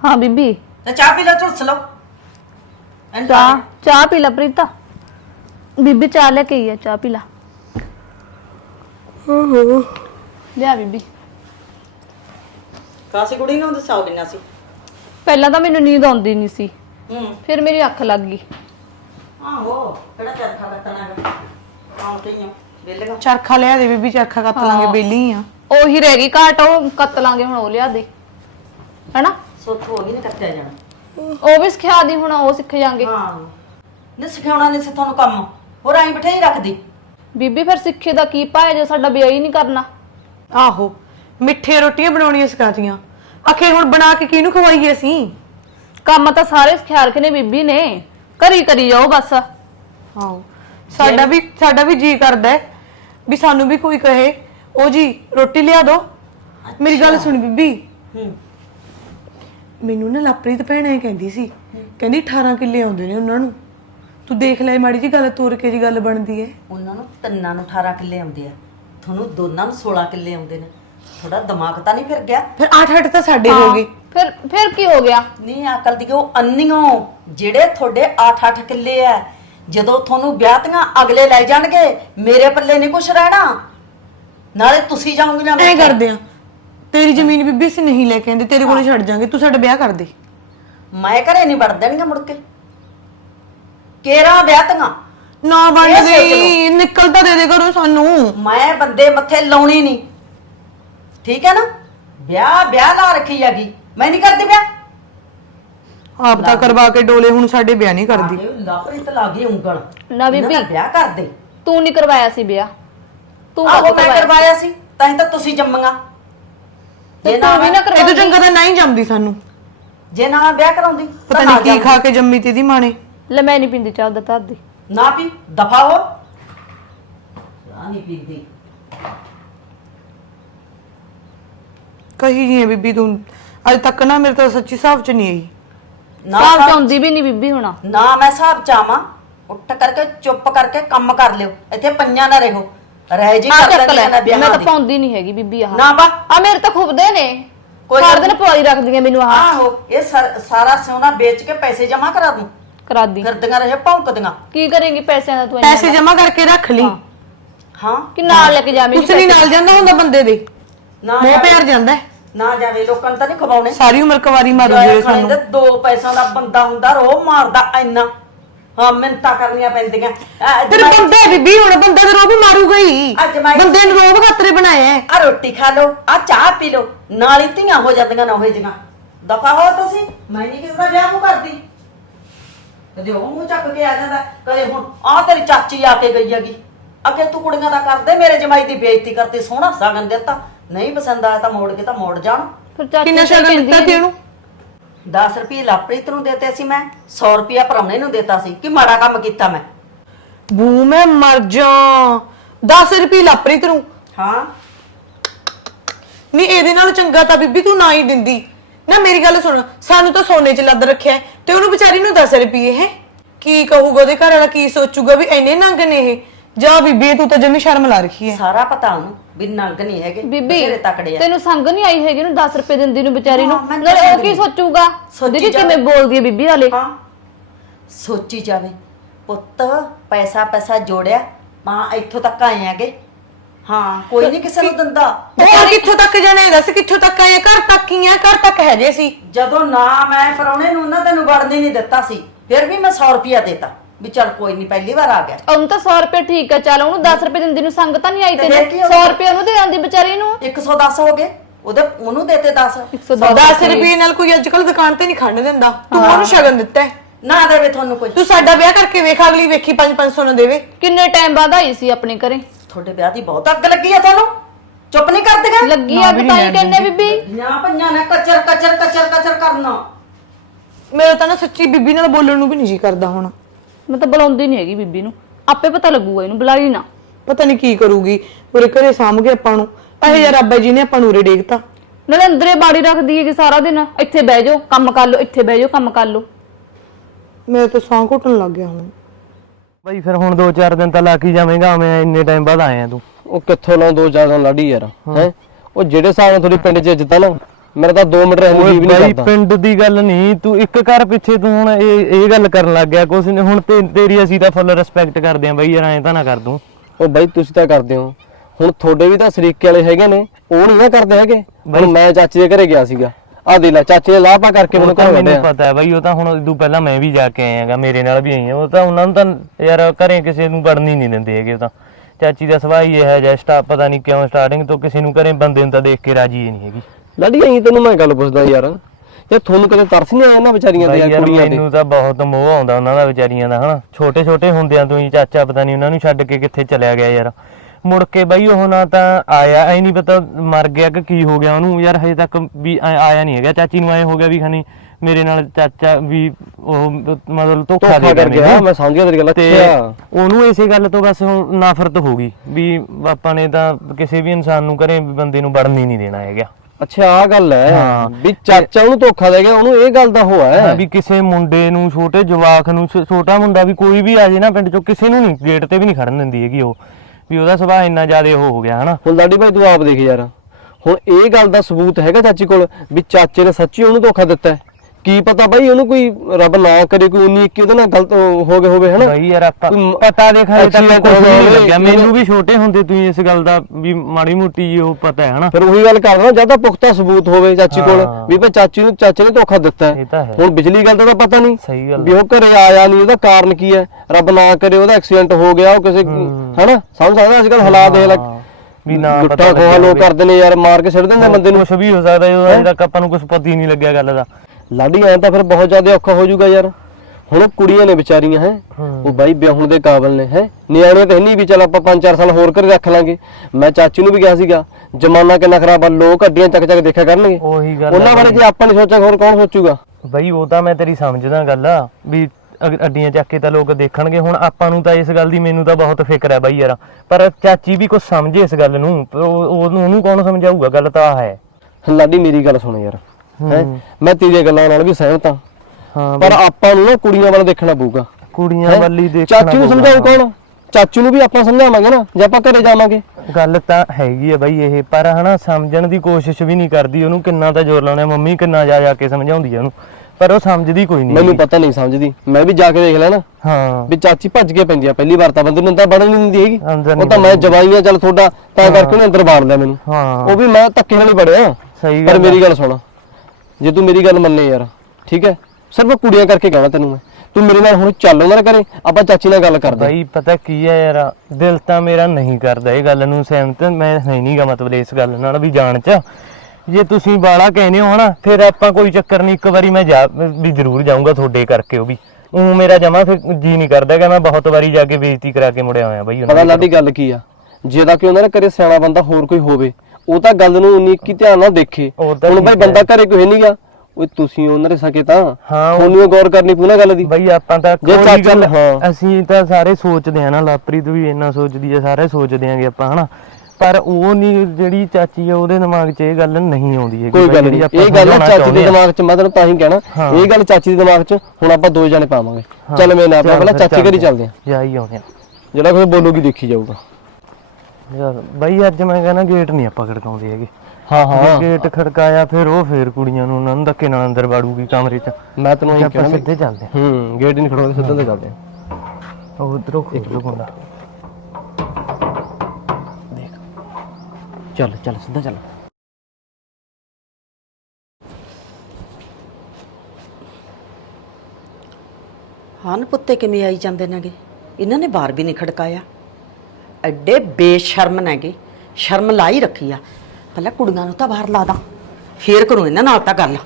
ਹਾਂ ਬੀਬੀ। ਤੇ ਚਾਹ ਪੀ ਲਓ ਝੁਲਸ ਲਓ। ਐਨ ਚਾਹ ਚਾਹ। ਪੀ ਲੈ ਪ੍ਰੀਤਾ। ਬੀਬੀ ਚਾਹ ਲੈ ਕੇ ਆਈ ਆ ਚਾਹ ਪੀ ਲੈ। ਲਿਆ ਬੀਬੀ। ਕਾਸੀ ਕੁੜੀ ਨੂੰ ਦੱਸਾਓ ਕਿੰਨਾ ਸੀ? ਪਹਿਲਾਂ ਤਾਂ ਮੈਨੂੰ ਨੀਂਦ ਆਉਂਦੀ ਨਹੀਂ ਸੀ। ਹੂੰ। ਫਿਰ ਮੇਰੀ ਅੱਖ ਲੱਗ ਗਈ। ਆਹੋ ਕਿਹੜਾ ਚਰਖਾ ਕੱਤਣਾ ਆਉਂ ਲਿਆ ਦੇ ਬੀਬੀ ਚਰਖਾ ਕੱਤ ਲਾਂਗੇ ਬੇਲੀ ਆ। ਉਹੀ ਰਹਿ ਗਈ ਘਾਟ ਉਹ ਕੱਤ ਲਾਂਗੇ ਹੁਣ ਉਹ ਲਿਆ ਦੇ। ਹੈਨਾ? ਸੁੱਖ ਹੋ ਗਈ ਨਾ ਕੱਤਿਆ ਜਾਣਾ। ਉਹ ਵੀ ਸਿਖਾ ਦੀ ਹੁਣ ਉਹ ਸਿੱਖ ਜਾਾਂਗੇ ਹਾਂ। ਨੇ ਸਿਖਾਉਣਾ ਨਹੀਂ ਸੀ ਤੁਹਾਨੂੰ ਕੰਮ। ਹੋਰ ਆਈ ਬਿਠਾਈ ਰੱਖਦੀ। ਬੀਬੀ ਫਿਰ ਸਿੱਖੇ ਦਾ ਕੀ ਪਾਇਆ ਜੇ ਸਾਡਾ ਵਿਆਹ ਹੀ ਨਹੀਂ ਕਰਨਾ? ਆਹੋ ਮਿੱਠੀਆਂ ਰੋਟੀਆਂ ਬਣਾਉਣੀਆਂ ਸਿਖਾਤੀਆਂ ਆਖੇ ਹੁਣ ਬਣਾ ਕੇ ਕਿਹਨੂੰ ਖਵਾਈਏ ਅਸੀਂ? ਕੰਮ ਤਾਂ ਸਾਰੇ ਸਿਖਾ ਰखे ਨੇ ਬੀਬੀ ਨੇ। ਕਰੀ ਕਰੀ ਜਾਓ ਬਸ। ਆਹੋ ਸਾਡਾ ਵੀ ਸਾਡਾ ਵੀ ਜੀ ਕਰਦਾ ਹੈ ਵੀ ਸਾਨੂੰ ਵੀ ਕੋਈ ਕਹੇ। ਉਹ ਜੀ ਰੋਟੀ ਲਿਆ ਦੋ। ਮੇਰੀ ਗੱਲ ਸੁਣ ਬੀਬੀ। ਹੂੰ। ਮੈਨੂੰ ਨਾ ਲਾਪਰੀਤ ਭੈਣ ਐ ਕਹਿੰਦੀ ਸੀ। ਕਹਿੰਦੀ 18 ਕਿੱਲੇ ਆਉਂਦੇ ਨੇ ਉਹਨਾਂ ਨੂੰ। ਤੂੰ ਦੇਖ ਲੈ ਮਾੜੀ ਜੀ ਗੱਲ ਤੋਰ ਕੇ ਜੀ ਗੱਲ ਬਣਦੀ ਹੈ। ਉਹਨਾਂ ਨੂੰ ਤਿੰਨਾਂ ਨੂੰ 18 ਕਿੱਲੇ ਆਉਂਦੇ ਆ। ਤੁਹਾਨੂੰ ਦੋਨਾਂ ਨੂੰ 16 ਕਿੱਲੇ ਆਉਂਦੇ ਨੇ। ਥੋੜਾ ਦਿਮਾਗ ਤਾਂ ਨਹੀਂ ਫਿਰ ਗਿਆ? ਫਿਰ 8-8 ਤਾਂ ਸਾਡੇ ਹੋ ਗਏ ਫਿਰ ਫਿਰ ਕੀ ਹੋ ਗਿਆ? ਨਹੀਂ ਅਕਲ ਦੀ ਉਹ ਅੰਨੀਓ ਜਿਹੜੇ ਤੁਹਾਡੇ 8-8 ਕਿੱਲੇ ਆ ਜਦੋਂ ਤੁਹਾਨੂੰ ਵਿਆਹਤੀਆਂ ਅਗਲੇ ਲੈ ਜਾਣਗੇ ਮੇਰੇ ਪੱਲੇ ਨਹੀਂ ਕੁਛ ਰਹਿਣਾ। ਨਾਲੇ ਤੁਸੀਂ ਜਾਓਗੇ ਐ ਕਰਦੇ ਆ। ਤੇਰੀ ਜ਼ਮੀਨ ਬੀਬੀ ਅਸੀਂ ਨਹੀਂ ਲੈ ਕੇ ਆਂਦੇ ਤੇਰੇ ਕੋਲੇ ਛੱਡ ਜਾਾਂਗੇ ਤੂੰ ਸਾਡਾ ਵਿਆਹ ਕਰ ਦੇ। ਮੈਂ ਘਰੇ ਨਹੀਂ ਵੜ ਦੇਣਗੇ ਮੁੜ ਕੇ। ਕੇਰਾ ਵਿਆਹਤੀਆਂ ਨਾ ਇਹ ਬਣ ਸੋਚ ਗਈ ਨਿਕਲ ਤਾਂ ਦੇ ਦੇ ਕਰੋ ਸਾਨੂੰ। ਮੈਂ ਬੰਦੇ ਮੱਥੇ ਲਾਉਣੀ ਨਹੀਂ। ਠੀਕ ਹੈ ਨਾ? ਵਿਆਹ ਵਿਆਹ ਲਾ ਰੱਖੀ ਹੈਗੀ। ਮੈਂ ਨਹੀਂ ਕਰਦੀ ਵਿਆਹ। ਆਪ ਤਾਂ ਕਰਵਾ ਕੇ ਡੋਲੇ ਹੁਣ ਸਾਡੇ ਵਿਆਹ ਨਹੀਂ ਕਰਦੀ। ਲਾਪਰੀ ਤੇ ਲਾ ਗਈ ਉਂਗਲ। ਨਾ ਬੀਬੀ ਵਿਆਹ ਕਰ ਦੇ। ਤੂੰ ਨਹੀਂ ਕਰਵਾਇਆ ਸੀ ਵਿਆਹ। ਤੂੰ ਆਹੋ ਮੈਂ ਕਰਵਾਇਆ? ਕਰਵਾਇਆ ਸੀ। ਤਾਂ ਹੀ ਤਾਂ ਤੁਸੀਂ ਜੰਮੀਆਂ। ਤੇ ਜੇ ਤੂੰ ਨਾ ਵੀ ਨਾ ਇਹ ਤਾਂ ਚੰਗਾ ਤਾਂ ਨਹੀਂ ਜੰਮਦੀ ਸਾਨੂੰ। ਜੇ ਨਾ ਮੈਂ ਵਿਆਹ ਕਰਾਉਂਦੀ ਪਤਾ ਤਾਂ ਨਾ ਨਹੀਂ ਕੀ। ਖਾ ਕੇ ਜੰਮੀ ਤੇ ਦੀ ਮਾਂ ਨੇ। ਲੈ ਮੈਂ ਨਹੀਂ ਪਿੰਦੀ ਚਾਹ ਦਾ ਧਰ ਦੇ ਨਾ ਪੀ ਦਫਾ ਹੋ। ਆ ਨਹੀਂ ਪੀਂਦੀ। ਕਹੀ ਜੀ ਹੈ ਬੀਬੀ ਤੂੰ। ਅੱਜ ਤੱਕ ਨਾ ਮੇਰੇ ਤਾਂ ਸੱਚੀ ਹਿਸਾਬ ਚ ਨਹੀਂ ਆਈ। ਨਾ ਸਾਹਿਬ- ਚਾਉਂਦੀ ਵੀ ਨਹੀਂ ਬੀਬੀ ਹੁਣ। ਨਾ ਮੈਂ ਹਿਸਾਬ ਚਾਵਾਂ ਉੱਠ ਕਰਕੇ ਚੁੱਪ ਕਰਕੇ ਕੰਮ ਕਰ ਲਿਓ। ਇੱਥੇ ਪੰਜਾਂ ਨਾ ਰਹੋ। ਰਹਿ ਜੀ ਆ ਕਰ ਚੱਕ ਲੈ। ਮੈਂ ਤਾਂ ਪਾਉਂਦੀ ਨਹੀਂ ਹੈਗੀ ਬੀਬੀ ਆਹ। ਨਾ ਬਾ ਆ ਮੇਰੇ ਤਾਂ ਖੁਬਦੇ ਨੇ। ਕੋਈ ਸਾਰਾ ਦਿਨ ਪਵਾਈ ਰੱਖਦੀਆਂ ਮੈਨੂੰ ਆਹ। ਆਹੋ ਇਹ ਸਰ- ਸਾਰਾ ਸਿਉਣਾ ਵੇਚ ਕੇ ਪੈਸੇ ਜਮਾ ਕਰਾ ਦੂੰ। ਕਰਾ ਦੀ ਫਿਰਦੀਆਂ ਰਹੇ ਭੌਂਕਦੀਆਂ। ਕੀ ਕਰੇਂਗੀ ਪੈਸਿਆਂ ਦਾ ਤੂੰ ਇੰਨਾ ਪੈਸੇ ਜਮਾ ਕਰਕੇ ਰੱਖ ਲਈ। ਹਾਂ। ਕਿ ਨਾਲ ਲੈ ਕੇ ਜਾਵੇਂ ਕੁਛ ਨਹੀਂ ਨਾਲ ਜਾਂਦਾ ਹੁੰਦਾ ਬੰਦੇ ਦੇ। ਨਾ ਮੋਹ ਜਾਵੇ- ਪਿਆਰ ਜਾਂਦਾ ਹੈ। ਨਾ ਜਾਵੇ ਲੋਕਾਂ ਨੂੰ ਤਾਂ ਨਹੀਂ ਖਵਾਉਣੇ। ਸਾਰੀ ਉਮਰ ਕਵਾਰੀ ਮਾਰੂਗੇ ਜਾਏ ਸਾਨੂੰ ਖਾਣੇ ਦੇ ਪੈਸਿਆਂ ਦਾ ਬੰਦਾ ਹੁੰਦਾ ਰੋ ਮਾਰਦਾ ਇੰਨਾ। ਹਾਂ ਮਿੰਤਾ ਕਰਨੀਆਂ ਪੈਂਦੀਆਂ। ਆ ਤੇਰੇ ਬੰਦੇ ਆ ਬੀਬੀ ਹੁਣ ਬੰਦਾ ਤੇ ਰੋਬ ਮਾਰੂਗਾ ਹੀ। ਅੱਜ ਮੈਂ- ਬੰਦੇ ਨੂੰ ਰੋਬ ਖਾਤਰੇ ਬਣਾਇਆ ਹੈ। ਆ ਰੋਟੀ ਖਾ ਲਓ ਆ ਚਾਹ ਪੀ ਲਓ ਨਾਲ ਹੀ ਧੀਆਂ ਹੋ ਜਾਂਦੀਆਂ ਨਾ ਹੋਏ ਜੀਆਂ ਦਫਾ ਹੋ ਤੁਸੀਂ ਮੈਂ ਨਹੀਂ ਕਿਸੇ ਦਾ ਵਿਆਹ ਨੂੰ ਕਰਦੀ। ਕਦੇ ਉਹ ਮੂੰਹ ਚੱਕ ਕੇ ਆ ਜਾਂਦਾ ਕਦੇ ਹੁਣ ਆ ਤੇਰੀ ਚਾਚੀ ਆ ਕੇ ਗਈ ਹੈਗੀ। ਅੱਗੇ ਤੂੰ ਕੁੜੀਆਂ ਦਾ ਕਰਦੇ ਮੇਰੇ ਜਮਾਈ ਦੀ ਬੇਇੱਜ਼ਤੀ ਕਰਤੀ ਸੋਹਣਾ ਸਗਨ ਦਿੱਤਾ। ਨਹੀਂ ਪਸੰਦ ਆਇਆ ਤਾਂ ਮੋੜ ਕੇ ਤਾਂ ਮੋੜ ਜਾਣ। ਫਿਰ ਚਾਚੀ ਕਿੰਨਾ ਸ਼ਗਨ ਦਿੱਤਾ ਸੀ ਉਹਨੂੰ? 10 ਰੁਪਏ ਲਾਪ੍ਰੀਤ ਨੂੰ ਦੇਤੇ ਸੀ ਮੈਂ 100 ਰੁਪਏ ਪਰੌਣੇ ਨੂੰ ਦੇਤਾ ਸੀ ਕਿ ਮਾੜਾ ਕੰਮ ਕੀਤਾ ਮੈਂ? ਬੂ ਮੈਂ ਮਰ ਜਾ। 10 ਰੁਪਏ ਲਾਪਰੀ ਤਰੂ ਹਾਂ। ਨਹੀਂ ਇਹਦੇ ਨਾਲ ਚੰਗਾ ਤਾਂ ਬੀਬੀ ਤੂੰ ਨਾ ਹੀ ਦਿੰਦੀ। ਨਾ ਮੇਰੀ ਗੱਲ ਸੁਣ ਸਾਨੂੰ ਤਾਂ ਸੋਨੇ 'ਚ ਲੱਦ ਰੱਖਿਆ ਹੈ, ਤੇ ਉਹਨੂੰ ਵਿਚਾਰੀ ਨੂੰ 10 ਰੁਪਏ ਹੈ। ਕੀ ਕਹੂਗਾ ਉਹਦੇ ਘਰ ਵਾਲਾ ਕੀ ਸੋਚੂਗਾ ਵੀ ਇੰਨੇ ਨੰਗ ਨੇ ਇਹ? ਜਾ ਬੀਬੀ ਤੂੰ ਤਾਂ ਜਮੀ ਸ਼ਰਮ ਲਾ ਰੱਖੀ ਹੈ। ਸਾਰਾ ਪਤਾ ਉਹਨੂੰ। ਵੀ ਨੰਗ ਨਹੀਂ ਹੈਗੇ ਬੀਬੀ ਬਥੇਰੇ ਤਕੜੇ ਆ। ਤੈਨੂੰ ਸੰਗ ਨਹੀਂ ਆਈ ਹੈਗੀ ਨੂੰ 10 ਰੁਪਏ ਦਿੰਦੀ ਨੂੰ ਵਿਚਾਰੀ ਨੂੰ ਹਾਂ, ਮੈਨੂੰ ਨਾਲੇ ਉਹ ਸੰਗ ਕੀ ਨਹੀਂ। ਸੋਚੂਗਾ? ਸੋਚੀ ਦੀਦੀ ਜਾਵੇ। ਕਿਵੇਂ ਬੋਲਦੀ ਹੈ ਬੀਬੀ ਵਾਲੇ ਹਾਂ। ਸੋਚੀ ਜਾਵੇ। ਪੁੱਤ ਪੈਸਾ ਪੈਸਾ ਜੋੜਿਆ ਮਾਂ ਇੱਥੋਂ ਤੱਕ ਆਏ ਆਗੇ ਹਾਂ ਕੋਈ ਨਹੀਂ ਕਿਸੇ ਨੂੰ ਦਿੰਦਾ। ਹੋਰ ਕਿੱਥੋਂ ਤੱਕ ਜਾਣੇ ਦੱਸ ਕਿੱਥੋਂ ਤੱਕ ਆਏ ਘਰ ਤੱਕ ਹੀ ਆ ਘਰ ਤੱਕ ਹੈਗੇ ਸੀ। ਜਦੋਂ ਨਾ ਮੈਂ ਪਰੌਣੇ ਨੂੰ ਉਹਨਾਂ ਤੈਨੂੰ ਵੜਨੇ ਨਹੀਂ ਦਿੱਤਾ ਸੀ ਫਿਰ ਵੀ ਮੈਂ 100 ਰੁਪਿਆ ਦੇਤਾ। ਵੀ ਚੱਲ ਕੋਈ ਨਹੀਂ ਪਹਿਲੀ ਵਾਰ ਆ ਗਿਆ। ਉਹਨੂੰ ਤਾਂ 100 ਰੁਪਏ ਠੀਕ ਆ ਚੱਲ ਉਹਨੂੰ 10 ਰੁਪਏ ਦਿੰਦੀ ਨੂੰ ਸੰਗ ਤਾਂ ਨਹੀਂ ਆਈ ਤੇ ਤੈਨੂੰ। ਫਿਰ ਕੀ ਹੋ 100 ਗਿਆ? ਰੁਪਏ ਉਹਨੂੰ ਦੇ ਆਂਦੀ ਵਿਚਾਰੀ ਨੂੰ। 110 ਹੋ ਗਏ ਉਹਦੇ ਉਹਨੂੰ ਦੇਤੇ 10 10 ਰੁਪਏ ਨਾਲ ਕੋਈ ਅੱਜ ਕੱਲ ਦੁਕਾਨ ਤੇ ਨਹੀਂ ਖੜਨ ਦਿੰਦਾ। ਤੂੰ ਉਹਨੂੰ ਸ਼ਗਨ ਦਿੱਤਾ ਹੈ। ਨਾ ਦੇਵੇ ਤੁਹਾਨੂੰ ਕੋਈ। ਤੂੰ ਸਾਡਾ ਵਿਆਹ ਕਰਕੇ ਵੇਖ ਅਗਲੀ ਵੇਖੀ 5-500 ਨਾ ਦੇਵੇ। ਕਿੰਨੇ ਟਾਈਮ ਬਾਅਦ ਆਈ ਸੀ ਆਪਣੇ ਘਰੇ? ਤੁਹਾਡੇ ਵਿਆਹ ਦੀ ਬਹੁਤ ਅੱਗ ਲੱਗੀ ਆ ਤੁਹਾਨੂੰ। ਚੁੱਪ ਨਹੀਂ ਕਰਦੀਆਂ ਲੱਗੀ ਅੱਗ ਤਾਂ ਹੀ ਕਹਿੰਨੇ ਬੀਬੀ। ਨਾ ਪੰਜਾਂ ਨੇ ਕਚਰ ਕਚਰ ਕਚਰ ਕਚਰ ਕਰਨਾ। ਮੇਰਾ ਤਾਂ ਨਾ ਸੱਚੀ ਬੀਬੀ ਨਾਲ ਬੋਲਣ ਨੂੰ ਵੀ ਨਹੀਂ ਜੀ ਕਰਦਾ ਹੁਣ। ਮੈਂ ਤਾਂ ਬੁਲਾਉਂਦੀ ਨਹੀਂ ਹੈਗੀ ਬੀਬੀ ਨੂੰ। ਆਪੇ ਪਤਾ ਲੱਗੂਗਾ ਇਹਨੂੰ ਬੁਲਾਈ ਨਾ। ਪਤਾ ਨਹੀਂ ਕੀ ਕਰੂਗੀ। ਉਰੇ ਘਰੇ ਸਾਂਭ ਕੇ ਆਪਾਂ ਨੂੰ। ਇਹ ਯਾਰ ਅੱਬਾ ਜੀ ਨੇ ਆਪਾਂ ਨੂੰ ਉਰੇ ਡੇਗਤਾ। ਨਾਲੇ ਅੰਦਰੇ ਬਾੜੀ ਰੱਖਦੀ ਹੈਗੀ ਸਾਰਾ ਦਿਨ। ਇੱਥੇ ਬਹਿ ਜਾਓ ਕੰਮ ਕਰ ਲਓ ਇੱਥੇ ਬਹਿ ਜਾਓ ਕੰਮ ਕਰ ਲਓ। ਮੇਰੇ ਤਾਂ ਸਾਹ ਘੁੱਟਣ ਲੱਗ ਗਿਆ ਹੁਣ। ਬਾਈ ਫਿਰ ਹੁਣ 2-4 ਦਿਨ ਤਾਂ ਲਾ ਕੇ ਜਾਵੇਂਗਾ ਮੈਂ ਇੰਨੇ ਟਾਈਮ ਬਾਅਦ ਆਇਆ ਤੂੰ। ਉਹ ਕਿੱਥੋਂ ਲਾਉਂ 2-4 ਦਿਨ ਲਾਡੀ ਯਾਰ ਹੈ? ਉਹ ਜਿਹੜੇ ਹਿਸਾਬ ਨਾਲ ਤੁਹਾਡੀ ਪਿੰਡ 'ਚ ਇੱਜ਼ਤ ਆ ਨਾ ਮੇਰਾ ਤਾਂ 2 ਮਿੰਟ ਰਹਿਣ ਦੀ ਜੀ ਵੀ ਨਹੀਂ ਬਾਈ ਕਰਦਾ। ਪਿੰਡ ਦੀ ਗੱਲ ਨਹੀਂ ਤੂੰ ਇੱਕ ਘਰ ਪਿੱਛੇ ਤੂੰ ਹੁਣ ਇਹ ਇਹ ਗੱਲ ਕਰਨ ਲੱਗ ਗਿਆ ਕੁਛ ਨੀ ਹੁਣ ਤੇ- ਤੇਰੀ ਅਸੀਂ ਤਾਂ ਫੁੱਲ ਰਿਸਪੈਕਟ ਕਰਦੇ ਆਂ ਬਾਈ ਯਾਰ ਐਂ ਤਾਂ ਨਾ ਕਰ ਦੂੰ ਉਹ ਬਾਈ ਤੁਸੀਂ ਤਾਂ ਕਰਦੇ ਹੋ। ਹੁਣ ਤੁਹਾਡੇ ਵੀ ਤਾਂ ਸਰੀਕੇ ਵਾਲੇ ਹੈਗੇ ਨੇ ਉਹ ਨਹੀਂ ਨਾ ਕਰਦੇ ਹੈਗੇ। ਹੁਣ ਮੈਂ ਚਾਚੇ ਦੇ ਘਰੇ ਗਿਆ ਸੀਗਾ। ਆ ਦੇ ਲੈ ਚਾਚੇ ਨੇ ਲਾਪਾ ਕਰਕੇ ਤਾਂ ਘਰ ਮੈਨੂੰ ਪਤਾ ਹੈ ਬਾਈ ਉਹ ਤਾਂ ਹੁਣ ਇਦੋਂ ਪਹਿਲਾਂ ਮੈਂ ਵੀ ਜਾ ਕੇ ਆਇਆਗਾ ਮੇਰੇ ਨਾਲ ਵੀ ਆਈ ਆ। ਉਹ ਤਾਂ ਉਹਨਾਂ ਨੂੰ ਤਾਂ ਯਾਰ ਘਰੇ ਕਿਸੇ ਨੂੰ ਵੜਨ ਹੀ ਨਹੀਂ ਦਿੰਦੇ ਹੈਗੇ ਉਹ ਤਾਂ। ਚਾਚੀ ਦਾ ਸੁਭਾਅ ਹੀ ਇਹ ਹੈ ਜਿਹਾ ਸਟਾ ਪਤਾ ਨਹੀਂ ਕਿਉਂ ਸਟਾਰਟਿੰਗ ਤੋਂ ਕਿਸੇ ਨੂੰ ਘਰੇ ਬੰਦੇ ਨੂੰ ਤਾਂ ਦੇਖ ਕੇ ਰਾਜੀ ਹੀ ਨਹੀਂ ਹੈਗੀ। ਲਾਡੀ ਐਂ ਤੈਨੂੰ ਮੈਂ ਗੱਲ ਪੁੱਛਦਾ ਯਾਰ। ਯਾਰ ਤੁਹਾਨੂੰ ਕਦੇ ਤਰਸ ਨਹੀਂ ਆਇਆ ਨਾ ਵਿਚਾਰੀਆਂ ਬਾਈ ਯਾਰ ਕੁੜੀਆਂ ਮੈਨੂੰ ਤਾਂ ਬਹੁਤ ਮੋਹ ਆਉਂਦਾ ਉਹਨਾਂ ਦਾ ਵਿਚਾਰੀਆਂ ਦਾ ਹਨਾ? ਛੋਟੇ ਛੋਟੇ ਹੁੰਦਿਆਂ ਤੋਂ ਹੀ ਚਾਚਾ ਪਤਾ ਨਹੀਂ ਉਹਨਾਂ ਨੂੰ ਛੱਡ ਕੇ ਕਿੱਥੇ ਚਲਿਆ ਗਿਆ ਯਾਰ। ਮੁੜ ਕੇ ਬਾਈ ਉਹ ਨਾ ਤਾਂ ਆਇਆ ਐ ਨਹੀਂ ਪਤਾ ਮਰ ਗਿਆ ਕਿ ਕੀ ਹੋ ਗਿਆ ਉਹਨੂੰ। ਯਾਰ ਹਜੇ ਤੱਕ ਵੀ ਆਇਆ ਨਹੀਂ ਹੈਗਾ। ਚਾਚੀ ਨੂੰ ਐ ਹੋ ਗਿਆ ਵੀ ਖਾਨੀ ਮੇਰੇ ਨਾਲ ਚਾਚਾ ਵੀ ਉਹ ਮਤਲਬ ਧੋਖਾ ਦੇ ਕਰ ਗਿਆ। ਮੈਂ ਸਮਝ ਗਿਆ ਤੇਰੀ ਗੱਲ। ਤੇ ਅੱਛਾ। ਉਹਨੂੰ ਇਸੇ ਗੱਲ ਤੋਂ ਬਸ ਨਫ਼ਰਤ ਹੋ ਗਈ ਵੀ ਆਪਾਂ ਨੇ ਤਾਂ ਕਿਸੇ ਵੀ ਇਨਸਾਨ ਨੂੰ ਘਰੇ ਬੰਦੇ ਨੂੰ ਵੜਨ ਹੀ ਨਹੀਂ ਦੇਣਾ ਹੈਗਾ। ਅੱਛਾ ਆ ਗੱਲ ਹੈ। ਹਾਂ। ਵੀ ਚਾਚਾ ਉਹਨੂੰ ਧੋਖਾ ਦੇ ਗਿਆ ਉਹਨੂੰ ਇਹ ਗੱਲ ਦਾ ਹੋਇਆ ਹਾਂ, ਵੀ ਕਿਸੇ ਮੁੰਡੇ ਨੂੰ ਛੋਟੇ ਜਵਾਕ ਨੂੰ ਛ- ਛੋਟਾ ਮੁੰਡਾ ਵੀ ਕੋਈ ਵੀ ਆ ਜੇ ਨਾ ਪਿੰਡ ਚੋਂ ਕਿਸੇ ਨੂੰ ਨਹੀਂ ਗੇਟ ਤੇ ਵੀ ਨਹੀਂ ਖੜਨ ਦਿੰਦੀ ਹੈਗੀ ਉਹ। ਵੀ ਉਹਦਾ ਸੁਭਾਅ ਇੰਨਾ ਜ਼ਿਆਦਾ ਉਹ ਹੋ ਗਿਆ ਹਨਾ। ਹੁਣ ਲਾਡੀ ਭਾਈ ਤੂੰ ਆਪ ਦੇਖ ਯਾਰ। ਹੁਣ ਇਹ ਗੱਲ ਦਾ ਸਬੂਤ ਹੈਗਾ ਚਾਚੀ ਕੋਲ ਵੀ ਚਾਚੇ ਨੇ ਸੱਚੀ ਉਹਨੂੰ ਧੋਖਾ ਦਿੱਤਾ ਹੈ। ਕੀ ਪਤਾ ਬਾਈ ਉਹਨੂੰ ਕੋਈ ਰੱਬ ਨਾ ਕਰੇ ਕੋਈ 19 21 ਉਹਦੇ ਨਾਲ ਗਲਤ ਹੋ ਗਏ ਹੋਵੇ ਹਨਾ? ਬਈ ਯਾਰ ਆਪਾਂ ਮ- ਪਤਾ ਦੇਖ ਹਜੇ ਤੱਕ accident ਕੁਝ ਨਹੀਂ ਲੱਗਿਆ। ਮੈਨੂੰ ਵੀ ਛੋਟੇ ਹੁੰਦੇ ਤੁਸੀਂ ਇਸ ਗੱਲ ਦਾ ਵੀ ਮਾੜੀ ਮੋਟੀ ਜੀ ਉਹ ਪਤਾ ਹੈ ਹਨਾ? ਫਿਰ ਉਹੀ ਗੱਲ ਕਰਦਾ ਜਾਂ ਤਾਂ ਪੁਖਤਾ ਸਬੂਤ ਹੋਵੇ ਚਾਚੀ ਕੋਲ। ਵੀ ਭਾਈ ਚਾਚੀ ਨੂੰ ਚਾਚੇ ਨੇ ਧੋਖਾ ਦਿੱਤਾ ਤਾਂ। ਹੁਣ ਬਿਜਲੀ ਗੱਲ ਦਾ ਤਾਂ ਪਤਾ ਨਹੀਂ ਵੀ ਉਹ ਘਰੇ ਆਇਆ ਨਹੀਂ ਉਹਦਾ ਕਾਰਨ ਕੀ ਹੈ? ਰੱਬ ਨਾ ਕਰੇ ਉਹਦਾ ਐਕਸੀਡੈਂਟ ਹੋ ਗਿਆ ਉਹ ਕਿਸੇ ਹਨਾ? ਸਮਝ ਸਕਦਾ ਅੱਜ ਕੱਲ ਹਾਲਾਤ ਦੇਖ ਲੈ। ਹਾਂ, ਵੀ ਨਾ ਪਤਾ ਲੱਗਿਆ ਲੋਕ। ਕਰਦੇ ਨੇ ਯਾਰ ਮਾਰ ਕੇ ਛੱਡ ਦਿੰਦੇ ਬੰਦੇ ਨੂੰ। ਕੁਝ ਵੀ ਹੋ ਸਕਦਾ ਜਦੋਂ ਅਜੇ ਤੱਕ ਆਪਾਂ ਨੂੰ ਕੁਝ ਪਤਾ ਹੀ ਨਹੀਂ ਲੱਗਿਆ ਗੱਲ ਦਾ। ਲਾਡੀ ਐਂ ਤਾਂ ਫਿਰ ਬਹੁਤ ਜ਼ਿਆਦਾ ਔਖਾ ਹੋ ਜਾਊਗਾ ਯਾਰ। ਹੁਣ ਉਹ ਕੁੜੀਆਂ ਨੇ ਵਿਚਾਰੀਆਂ ਹੈ। ਉਹ ਬਾਈ ਵਿਆਹਣ ਦੇ ਕਾਬਲ ਨੇ ਹੈ। ਨਿਆਣੇ ਤਾਂ ਨਹੀਂ ਵੀ ਚੱਲ ਆਪਾਂ 5-4 ਸਾਲ ਹੋਰ ਘਰੇ ਰੱਖ ਲਾਂਗੇ। ਮੈਂ ਚਾਚੀ ਨੂੰ ਵੀ ਕਿਹਾ ਸੀਗਾ ਜਮਾਨਾ ਕਿੰਨਾ ਖਰਾਬ ਆ ਲੋਕ ਅੱਡੀਆਂ ਚੱਕ ਚੱਕ ਦੇਖਿਆ ਕਰਨਗੇ। ਉਹੀ ਗੱਲ ਆ ਉਹਨਾਂ ਬਾਰੇ ਜੇ ਆਪਾਂ ਨਹੀਂ ਸੋਚਾਂਗੇ ਹੋਰ ਕੌਣ ਸੋਚੂਗਾ? ਬਈ ਉਹ ਤਾਂ ਮੈਂ ਤੇਰੀ ਸਮਝਦਾ ਗੱਲ ਆ ਵੀ ਅਗ- ਅੱਡੀਆਂ ਚੱਕ ਕੇ ਤਾਂ ਲੋਕ ਦੇਖਣਗੇ। ਹੁਣ ਆਪਾਂ ਨੂੰ ਤਾਂ ਇਸ ਗੱਲ ਦੀ ਮੈਨੂੰ ਤਾਂ ਬਹੁਤ ਫਿਕਰ ਹੈ ਬਾਈ ਯਾਰ। ਪਰ ਚਾਚੀ ਵੀ ਕੁਝ ਸਮਝੇ ਇਸ ਗੱਲ ਨੂੰ ਪਰ ਉਹ- ਉਹਨੂੰ ਉਹਨੂੰ ਕੌਣ ਸਮਝਾਊਗਾ? ਗੱਲ ਤਾਂ ਆਹ ਹੈ। ਲਾਡੀ ਮੇਰੀ ਗੱਲ ਸੁਣ ਯਾਰ। ਹੈ। ਮੈਂ ਤੇਰੀਆਂ ਗੱਲਾਂ ਨਾਲ ਵੀ ਸਹਿਮਤ ਹਾਂ। ਹਾਂ ਪਰ ਆਪਾਂ ਨੂੰ ਨਾ ਕੁੜੀਆਂ ਵੱਲ ਦੇਖਣਾ ਪਊਗਾ। ਕੁੜੀਆਂ? ਵੱਲ ਹੀ ਦੇਖਣਾ ਚਾਚੀ ਨੂੰ। ਸਮਝਾਉ ਕੌਣ? ਚਾਚੀ ਨੂੰ ਵੀ ਆਪਾਂ ਸਮਝਾਵਾਂਗੇ ਨਾ ਜੇ ਆਪਾਂ ਘਰੇ ਜਾਵਾਂਗੇ। ਗੱਲ ਤਾਂ ਹੈਗੀ ਹੈ ਬਾਈ ਇਹ ਪਰ ਹਨਾ ਸਮਝਣ ਦੀ ਕੋਸ਼ਿਸ਼ ਵੀ ਨਹੀਂ ਕਰਦੀ ਉਹਨੂੰ ਕਿੰਨਾ ਤਾਂ ਜ਼ੋਰ ਲਾਉਣਾ ਮੰਮੀ ਕਿੰਨਾ ਜਾ ਜਾ ਕੇ ਸਮਝਾਉਂਦੀ ਆ ਉਹਨੂੰ। ਪਰ ਉਹ ਸਮਝਦੀ ਕੋਈ ਨਹੀਂ ਮੈਨੂੰ ਪਤਾ ਨਹੀਂ ਸਮਝਦੀ ਮੈਂ ਵੀ ਜਾ ਕੇ ਦੇਖ ਲੈਣਾ। ਹਾਂ। ਵੀ ਚਾਚੀ ਭੱਜ ਕੇ ਪੈਂਦੀ ਆ ਪਹਿਲੀ ਵਾਰ ਤਾਂ ਬੰਦੇ ਨੂੰ ਤਾਂ ਬੜਨ ਨਹੀਂ ਦਿੰਦੀ ਹੈਗੀ। ਉਹ ਤਾਂ ਮੈਂ ਜਵਾਈਆਂ ਚੱਲ ਤੁਹਾਡਾ ਤਾਂ ਕਰਕੇ ਉਹਨੇ ਅੰਦਰ ਬਾੜ ਲਿਆ ਮੈਨੂੰ। ਹਾਂ। ਉਹ ਵੀ ਮੈਂ ਧੱਕੇ ਨਾਲ ਹੀ ਬੜਿਆ ਸਹੀ ਪਰ ਗੱਲ ਮੇਰੀ ਗੱਲ ਸੁਣ ਜੇ ਤੂੰ ਮੇਰੀ ਗੱਲ ਮੰਨੇ ਯਾਰ ਠੀਕ ਹੈ? ਸਿਰਫ ਕੁੜੀਆਂ ਕਰਕੇ ਕਹਿਣਾ ਤੈਨੂੰ ਮੈਂ। ਤੂੰ ਮੇਰੇ ਨਾਲ ਹੁਣ ਚੱਲ ਉਹਨਾਂ ਦੇ ਘਰੇ ਆਪਾਂ ਚਾਚੀ ਨਾਲ ਗੱਲ ਕਰਦੇ। ਬਾਈ ਪਤਾ ਕੀ ਹੈ ਯਾਰ ਦਿਲ ਤਾਂ ਮੇਰਾ ਨਹੀਂ ਕਰਦਾ ਇਹ ਗੱਲ ਨੂੰ ਸਹਿਮਤ ਮੈਂ ਹੈ ਨਹੀਂਗਾ ਮਤਲਬ ਇਸ ਗੱਲ ਨਾਲ ਵੀ ਜਾਣ ਚ। ਜੇ ਤੁਸੀਂ ਬਾਲਾ ਕਹਿੰਦੇ ਹੋ ਹਨਾ ਫਿਰ ਆਪਾਂ ਕੋਈ ਚੱਕਰ ਨਹੀਂ ਇੱਕ ਵਾਰੀ ਮੈਂ ਜਾ ਵੀ ਜ਼ਰੂਰ ਜਾਊਂਗਾ ਤੁਹਾਡੇ ਕਰਕੇ ਉਹ ਵੀ। ਉਹ ਮੇਰਾ ਜਮਾ ਫਿਰ ਜੀ ਨਹੀਂ ਕਰਦਾ ਕਿ ਮੈਂ ਬਹੁਤ ਵਾਰੀ ਜਾ ਕੇ ਬੇਇੱਜ਼ਤੀ ਕਰਾ ਕੇ ਮੁੜਿਆ ਹੋਇਆ ਬਾਈ ਉਹਨਾਂ ਪਤਾ। ਲਾਡੀ ਗੱਲ ਕੀ ਆ? ਜੇ ਤਾਂ ਕਿ ਉਹਨਾਂ ਦੇ ਘਰੇ ਸਿਆਣਾ ਬੰਦਾ ਹੋਰ ਕੋਈ ਹੋਵੇ। ਉਹ ਤਾਂ ਗੱਲ ਨੂੰ ਉਨੀ ਕੀ ਧਿਆਨ ਨਾਲ ਦੇਖੇ। ਉਹ ਤਾਂ ਹੁਣ ਬਾਈ ਠੀਕ ਹੈ। ਬੰਦਾ ਘਰੇ ਕੋਈ ਨਹੀਂਗਾ ਓਏ ਤੁਸੀਂ ਉਹਨਾਂ ਦੇ ਸਕੇ ਤਾਂ। ਹਾਂ, ਉਹ- ਤੁਹਾਨੂੰ ਗੌਰ ਕਰਨੀ ਪਊ ਨਾ ਗੱਲ ਦੀ। ਬਈ ਆਪਾਂ ਤਾਂ ਜੇ ਕੋਈ ਚਾਚਾ- ਗੱਲ ਹਾਂ। ਅਸੀਂ ਤਾਂ ਸਾਰੇ ਸੋਚਦੇ ਆ ਨਾ ਲਾਪਰੀਤ ਵੀ ਇੰਨਾ ਸੋਚਦੀ ਆ ਸਾਰੇ ਸੋਚਦੇ ਆਂਗੇ ਆਪਾਂ ਹਨਾ। ਪਰ ਉਹ ਨਹੀਂ ਜਿਹੜੀ ਚਾਚੀ ਆ ਉਹਦੇ ਦਿਮਾਗ 'ਚ ਇਹ ਗੱਲ ਨਹੀਂ ਆਉਂਦੀ ਹੈਗੀ ਕੋਈ ਬਈ ਗੱਲ ਜਿਹੜੀ ਨਹੀਂ ਆਪਾਂ ਇਹ ਗੱਲ ਸਮਝਾਉਣਾ ਚਾਚੀ ਚਾਹੁੰਦੇ ਦੇ ਆ। ਦਿਮਾਗ 'ਚ ਮੈਂ ਤੈਨੂੰ ਤਾਂ ਹੀ ਕਹਿਣਾ। ਹਾਂ। ਇਹ ਗੱਲ ਚਾਚੀ ਦੇ ਦਿਮਾਗ 'ਚ ਹੁਣ ਆਪਾਂ ਦੋ ਜਣੇ ਪਾਵਾਂਗੇ। ਹਾਂ, ਚੱਲ ਮੈਂ ਨਾ ਆਪਾਂ ਪਹਿਲਾਂ ਫਿਰ ਚਾਚੀ ਘਰੀ ਚੱਲਦੇ ਆ ਜਾ ਹੀ। ਆਉਂਦੇ ਆ ਜਿਹੜਾ ਕੋਈ ਬੋਲੂਗੀ ਦੇਖੀ ਜਾਊਗਾ। ਯਾਰ ਬਈ ਅੱਜ ਮੈਂ ਕਹਿੰਦਾ ਗੇਟ ਨਹੀਂ ਆਪਾਂ ਖੜਕਾਉਂਦੇ ਹੈਗੇ। ਹਾਂ ਜੇ ਗੇਟ ਖੜਕਾਇਆ ਫਿਰ ਉਹ ਫੇਰ ਕੁੜੀਆਂ ਨੂੰ ਉਹਨਾਂ ਨੂੰ ਧੱਕੇ ਨਾਲ ਅੰਦਰ ਵਾੜੂਗੀ ਕਮਰੇ 'ਚ। ਮੈਂ ਤੈਨੂੰ ਇਹ ਆਪਾਂ ਕਹਿਣਾ ਸਿੱਧੇ ਚੱਲਦੇ ਹੂੰ। ਗੇਟ ਨਹੀਂ ਖੜਾਉਂਦੇ ਸਿੱਧਾ ਤੇ ਚੱਲਦੇ ਆ ਆ ਉਧਰੋਂ ਖੋਲੋ ਮੁੰਡਾ ਚੱਲ ਚੱਲ ਸਿੱਧਾ ਚੱਲ। ਹਨ ਪੁੱਤੇ ਕਿਵੇਂ ਆਈ ਜਾਂਦੇ ਨੇਗੇ? ਇਹਨਾਂ ਨੇ ਬਾਰ ਵੀ ਨਹੀਂ ਖੜਕਾਇਆ। ਐਡੇ ਬੇਸ਼ਰਮ ਨੇਗੇ ਸ਼ਰਮ ਲਾਈ ਰੱਖੀ ਆ। ਪਹਿਲਾਂ ਕੁੜੀਆਂ ਨੂੰ ਤਾਂ ਬਾਹਰ ਲਾ ਦਾਂ, ਫੇਰ ਕਰੂੰ ਇਹਨਾਂ ਨਾਲ ਤਾਂ ਗੱਲ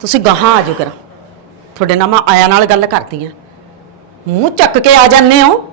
ਤੁਸੀਂ ਗਾਹਾਂ ਆ ਜਾਓ ਕਰਾਂ ਤੁਹਾਡੇ ਨਾਲ ਮੈਂ ਆਇਆ ਨਾਲ ਗੱਲ ਕਰਦੀ ਆ। ਮੂੰਹ ਚੱਕ ਕੇ ਆ ਜਾਂਦੇ ਹੋ।